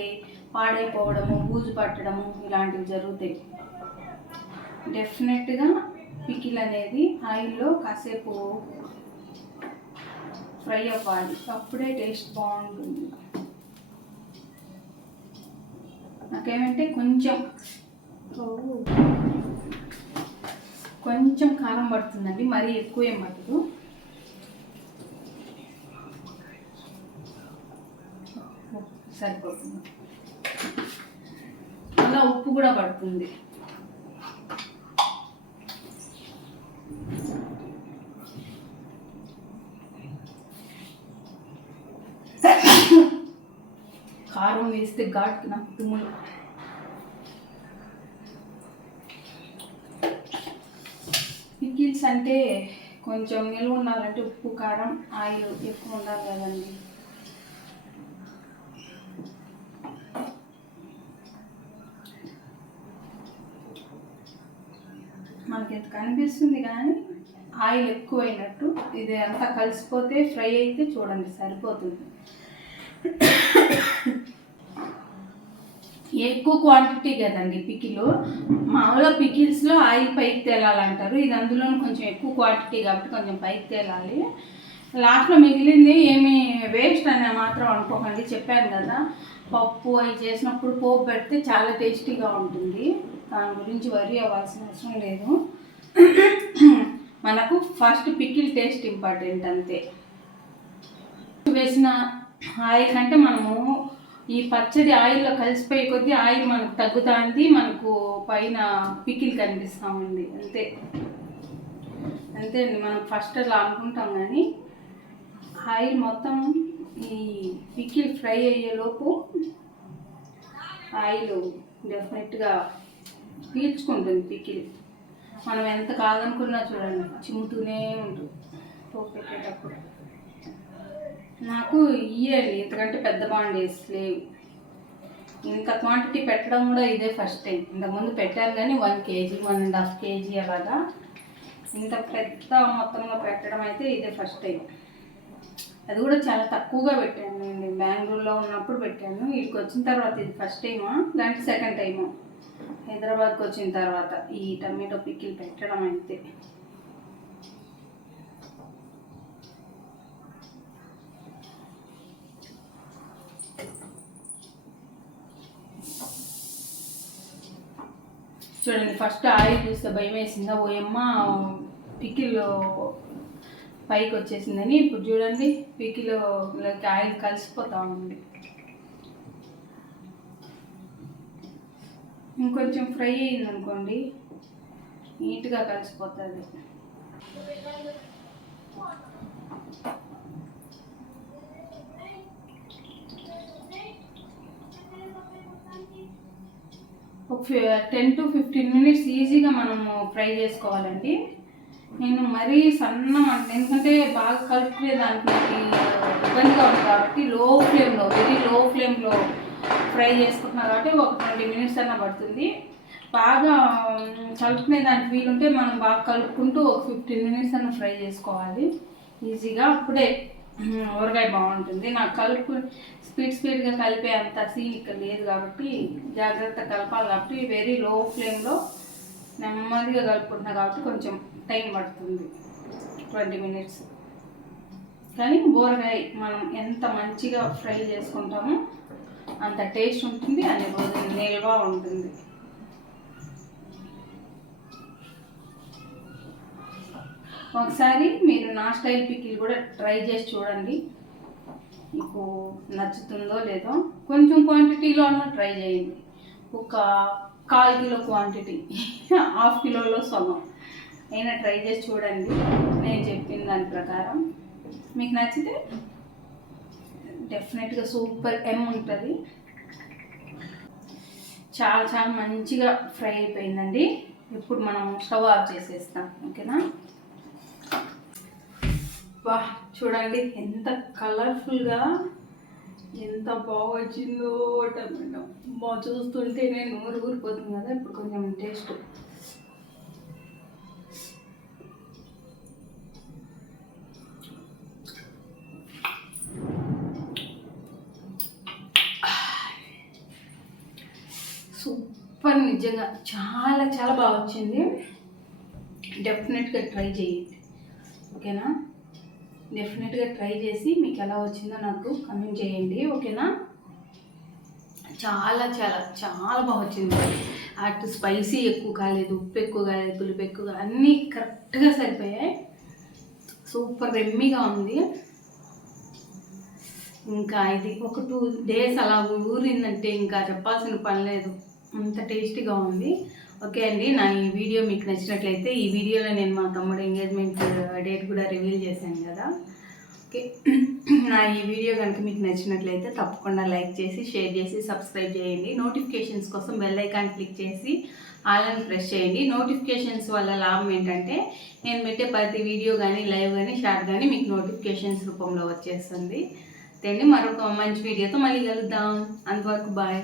పాడైపోవడము, బూజు పట్టడము ఇలాంటివి జరుగుతాయి. డెఫినెట్గా పికిల్ అనేది ఆయిల్లో కాసేపు ఫ్రై అవ్వాలి, అప్పుడే టేస్ట్ బాగుంటుంది. నాకేమంటే కొంచెం కారం పడుతుందండి, మరీ ఎక్కువ ఏం పట్టదు. సరిపోతుంది. అలా ఉప్పు కూడా పడుతుంది. కారం వేస్తే ఘాట్ నాకు తుమ్ములు. పికిల్స్ అంటే కొంచెం నిల్వ ఉండాలంటే ఉప్పు కారం ఆయిల్ ఎక్కువ ఉండాలి కదండి. మనకి ఎంత కనిపిస్తుంది కానీ ఆయిల్ ఎక్కువైనట్టు. ఇది అంతా కలిసిపోతే ఫ్రై అయితే చూడండి సరిపోతుంది. ఎక్కువ క్వాంటిటీ కదండి పికిల్. మామూలుగా పికిల్స్లో ఆయిల్ పైకి తేలాలంటారు, ఇది అందులో కొంచెం ఎక్కువ క్వాంటిటీ కాబట్టి కొంచెం పైకి తేలాలి. లాస్ట్లో మిగిలింది ఏమి వేస్ట్ అనే మాత్రం అనుకోకండి. చెప్పాను కదా, పప్పు అవి చేసినప్పుడు పోపు పెడితే చాలా టేస్టీగా ఉంటుంది. దాని గురించి వరి అవ్వాల్సిన అవసరం లేదు. మనకు ఫస్ట్ పికిల్ టేస్ట్ ఇంపార్టెంట్ అంతే. వేసిన ఆయిల్ కంటే మనము ఈ పచ్చడి ఆయిల్లో కలిసిపోయే కొద్దీ ఆయిల్ మనకు తగ్గుతుంది, మనకు పైన పికిల్ కనిపిస్తామండి. అంతే అండి. మనం ఫస్ట్ అలా అనుకుంటాం కానీ ఆయిల్ మొత్తం ఈ పికిల్ ఫ్రై అయ్యేలోపు ఆయిల్ డెఫినెట్గా పీల్చుకుంటుంది పికిల్. మనం ఎంత కాదనుకున్నా చూడండి చిమ్ముతూనే ఉంటుంది పోపు పెట్టేటప్పుడు. నాకు ఇయ్యండి, ఇంతకంటే పెద్ద బాండీస్ లేవు. ఇంత క్వాంటిటీ పెట్టడం కూడా ఇదే ఫస్ట్ టైం. ఇంతకుముందు పెట్టాను కానీ 1 kg 1.5 kg అలాగా. ఇంత పెద్ద మొత్తంలో పెట్టడం అయితే ఇదే ఫస్ట్ టైం. అది కూడా చాలా తక్కువగా పెట్టాను. నేను బెంగళూరులో ఉన్నప్పుడు పెట్టాను. ఇక్కడికి వచ్చిన తర్వాత ఇది ఫస్ట్ టైమా లేదంటే సెకండ్ టైమా హైదరాబాద్కి వచ్చిన తర్వాత ఈ టమాటో పికిల్ పెట్టడం అయితే. చూడండి, ఫస్ట్ ఆయిల్ చూస్తే భయం వేసిందా, ఓయమ్మ పికిల్ పైకి వచ్చేసిందని. ఇప్పుడు చూడండి పికిల్లోకి ఆయిల్ కలిసిపోతా ఉంది. ఇంకొంచెం ఫ్రై అయింది అనుకోండి నీట్గా కలిసిపోతుంది. ఒక 10 to 15 minutes ఈజీగా మనము ఫ్రై చేసుకోవాలండి. నేను మరీ సన్నం అంటే ఎందుకంటే బాగా కలుపుకునేదానికి ఇబ్బందిగా ఉంది కాబట్టి వెరీ లో ఫ్లేమ్లో ఫ్రై చేసుకుంటున్నా కాబట్టి ఒక 20 minutes అన్నా పడుతుంది. బాగా కలుపుకునే దానికి వీలుంటే మనం బాగా కలుపుకుంటూ ఒక 15 minutes అన్నా ఫ్రై చేసుకోవాలి ఈజీగా. అప్పుడే ఊరగాయ బాగుంటుంది. నాకు స్పీడ్గా కలిపే అంత సీన్ ఇక్కడ లేదు కాబట్టి జాగ్రత్త కలపాలి కాబట్టి వెరీ లో ఫ్లేమ్లో నెమ్మదిగా కలుపుకుంటున్నా కాబట్టి కొంచెం టైం పడుతుంది 20 minutes. కానీ ఊరగాయ మనం ఎంత మంచిగా ఫ్రై చేసుకుంటామో అంత టేస్ట్ ఉంటుంది, అన్ని రోజులు నిల్వ ఉంటుంది. ఒకసారి మీరు నా స్టైల్ పికిల్ కూడా ట్రై చేసి చూడండి, మీకు నచ్చుతుందో లేదో. కొంచెం క్వాంటిటీలో అన్న ట్రై చేయండి. ఒక 1/4 kg క్వాంటిటీ 1/2 kgలో సగం అయినా ట్రై చేసి చూడండి. నేను చెప్పిన దాని ప్రకారం మీకు నచ్చితే డెఫినెట్గా సూపర్ ఉంటుంది. చాలా చాలా మంచిగా ఫ్రై అయిపోయిందండి. ఇప్పుడు మనం స్టవ్ ఆఫ్ చేసేస్తాం. ఓకేనా? వా, చూడండి ఎంత కలర్ఫుల్గా ఎంత బాగా వచ్చిందో టమాటో. చూస్తుంటే నేను ఊరిపోతుంది కదా. ఇప్పుడు కొంచెం టేస్ట్ సూపర్, నిజంగా చాలా చాలా బాగా వచ్చింది. డెఫినెట్గా ట్రై చేయండి. ఓకేనా? డెఫినెట్గా ట్రై చేసి మీకు ఎలా వచ్చిందో నాకు కమెంట్ చేయండి. ఓకేనా? చాలా చాలా చాలా బాగా వచ్చింది. అటు స్పైసీ ఎక్కువ కాలేదు, ఉప్పు ఎక్కువ కాలేదు, పులుపు ఎక్కువ, అన్నీ కరెక్ట్గా సరిపోయాయి. సూపర్ రెమ్మీగా ఉంది. ఇంకా ఇది ఒక 2 days అలా ఊరిందంటే ఇంకా చెప్పాల్సిన పని లేదు, అంత టేస్టీగా ఉంది. ఓకే అండి, నా ఈ వీడియో మీకు నచ్చినట్లయితే, ఈ వీడియోలో నేను మా తమ్ముడు ఎంగేజ్మెంట్ డేట్ కూడా రివీల్ చేశాను కదా. ఓకే, నా ఈ వీడియో కనుక మీకు నచ్చినట్లయితే తప్పకుండా లైక్ చేసి, షేర్ చేసి, సబ్స్క్రైబ్ చేయండి. నోటిఫికేషన్స్ కోసం బెల్ ఐకాన్ క్లిక్ చేసి ఆల్ అని ప్రెస్ చేయండి. నోటిఫికేషన్స్ వల్ల లాభం ఏంటంటే నేను పెట్టే ప్రతి వీడియో కానీ లైవ్ కానీ షార్ట్ కానీ మీకు నోటిఫికేషన్స్ రూపంలో వచ్చేస్తుంది. మరొక మంచి వీడియోతో మళ్ళీ కలుద్దాం. అంతవరకు బాయ్.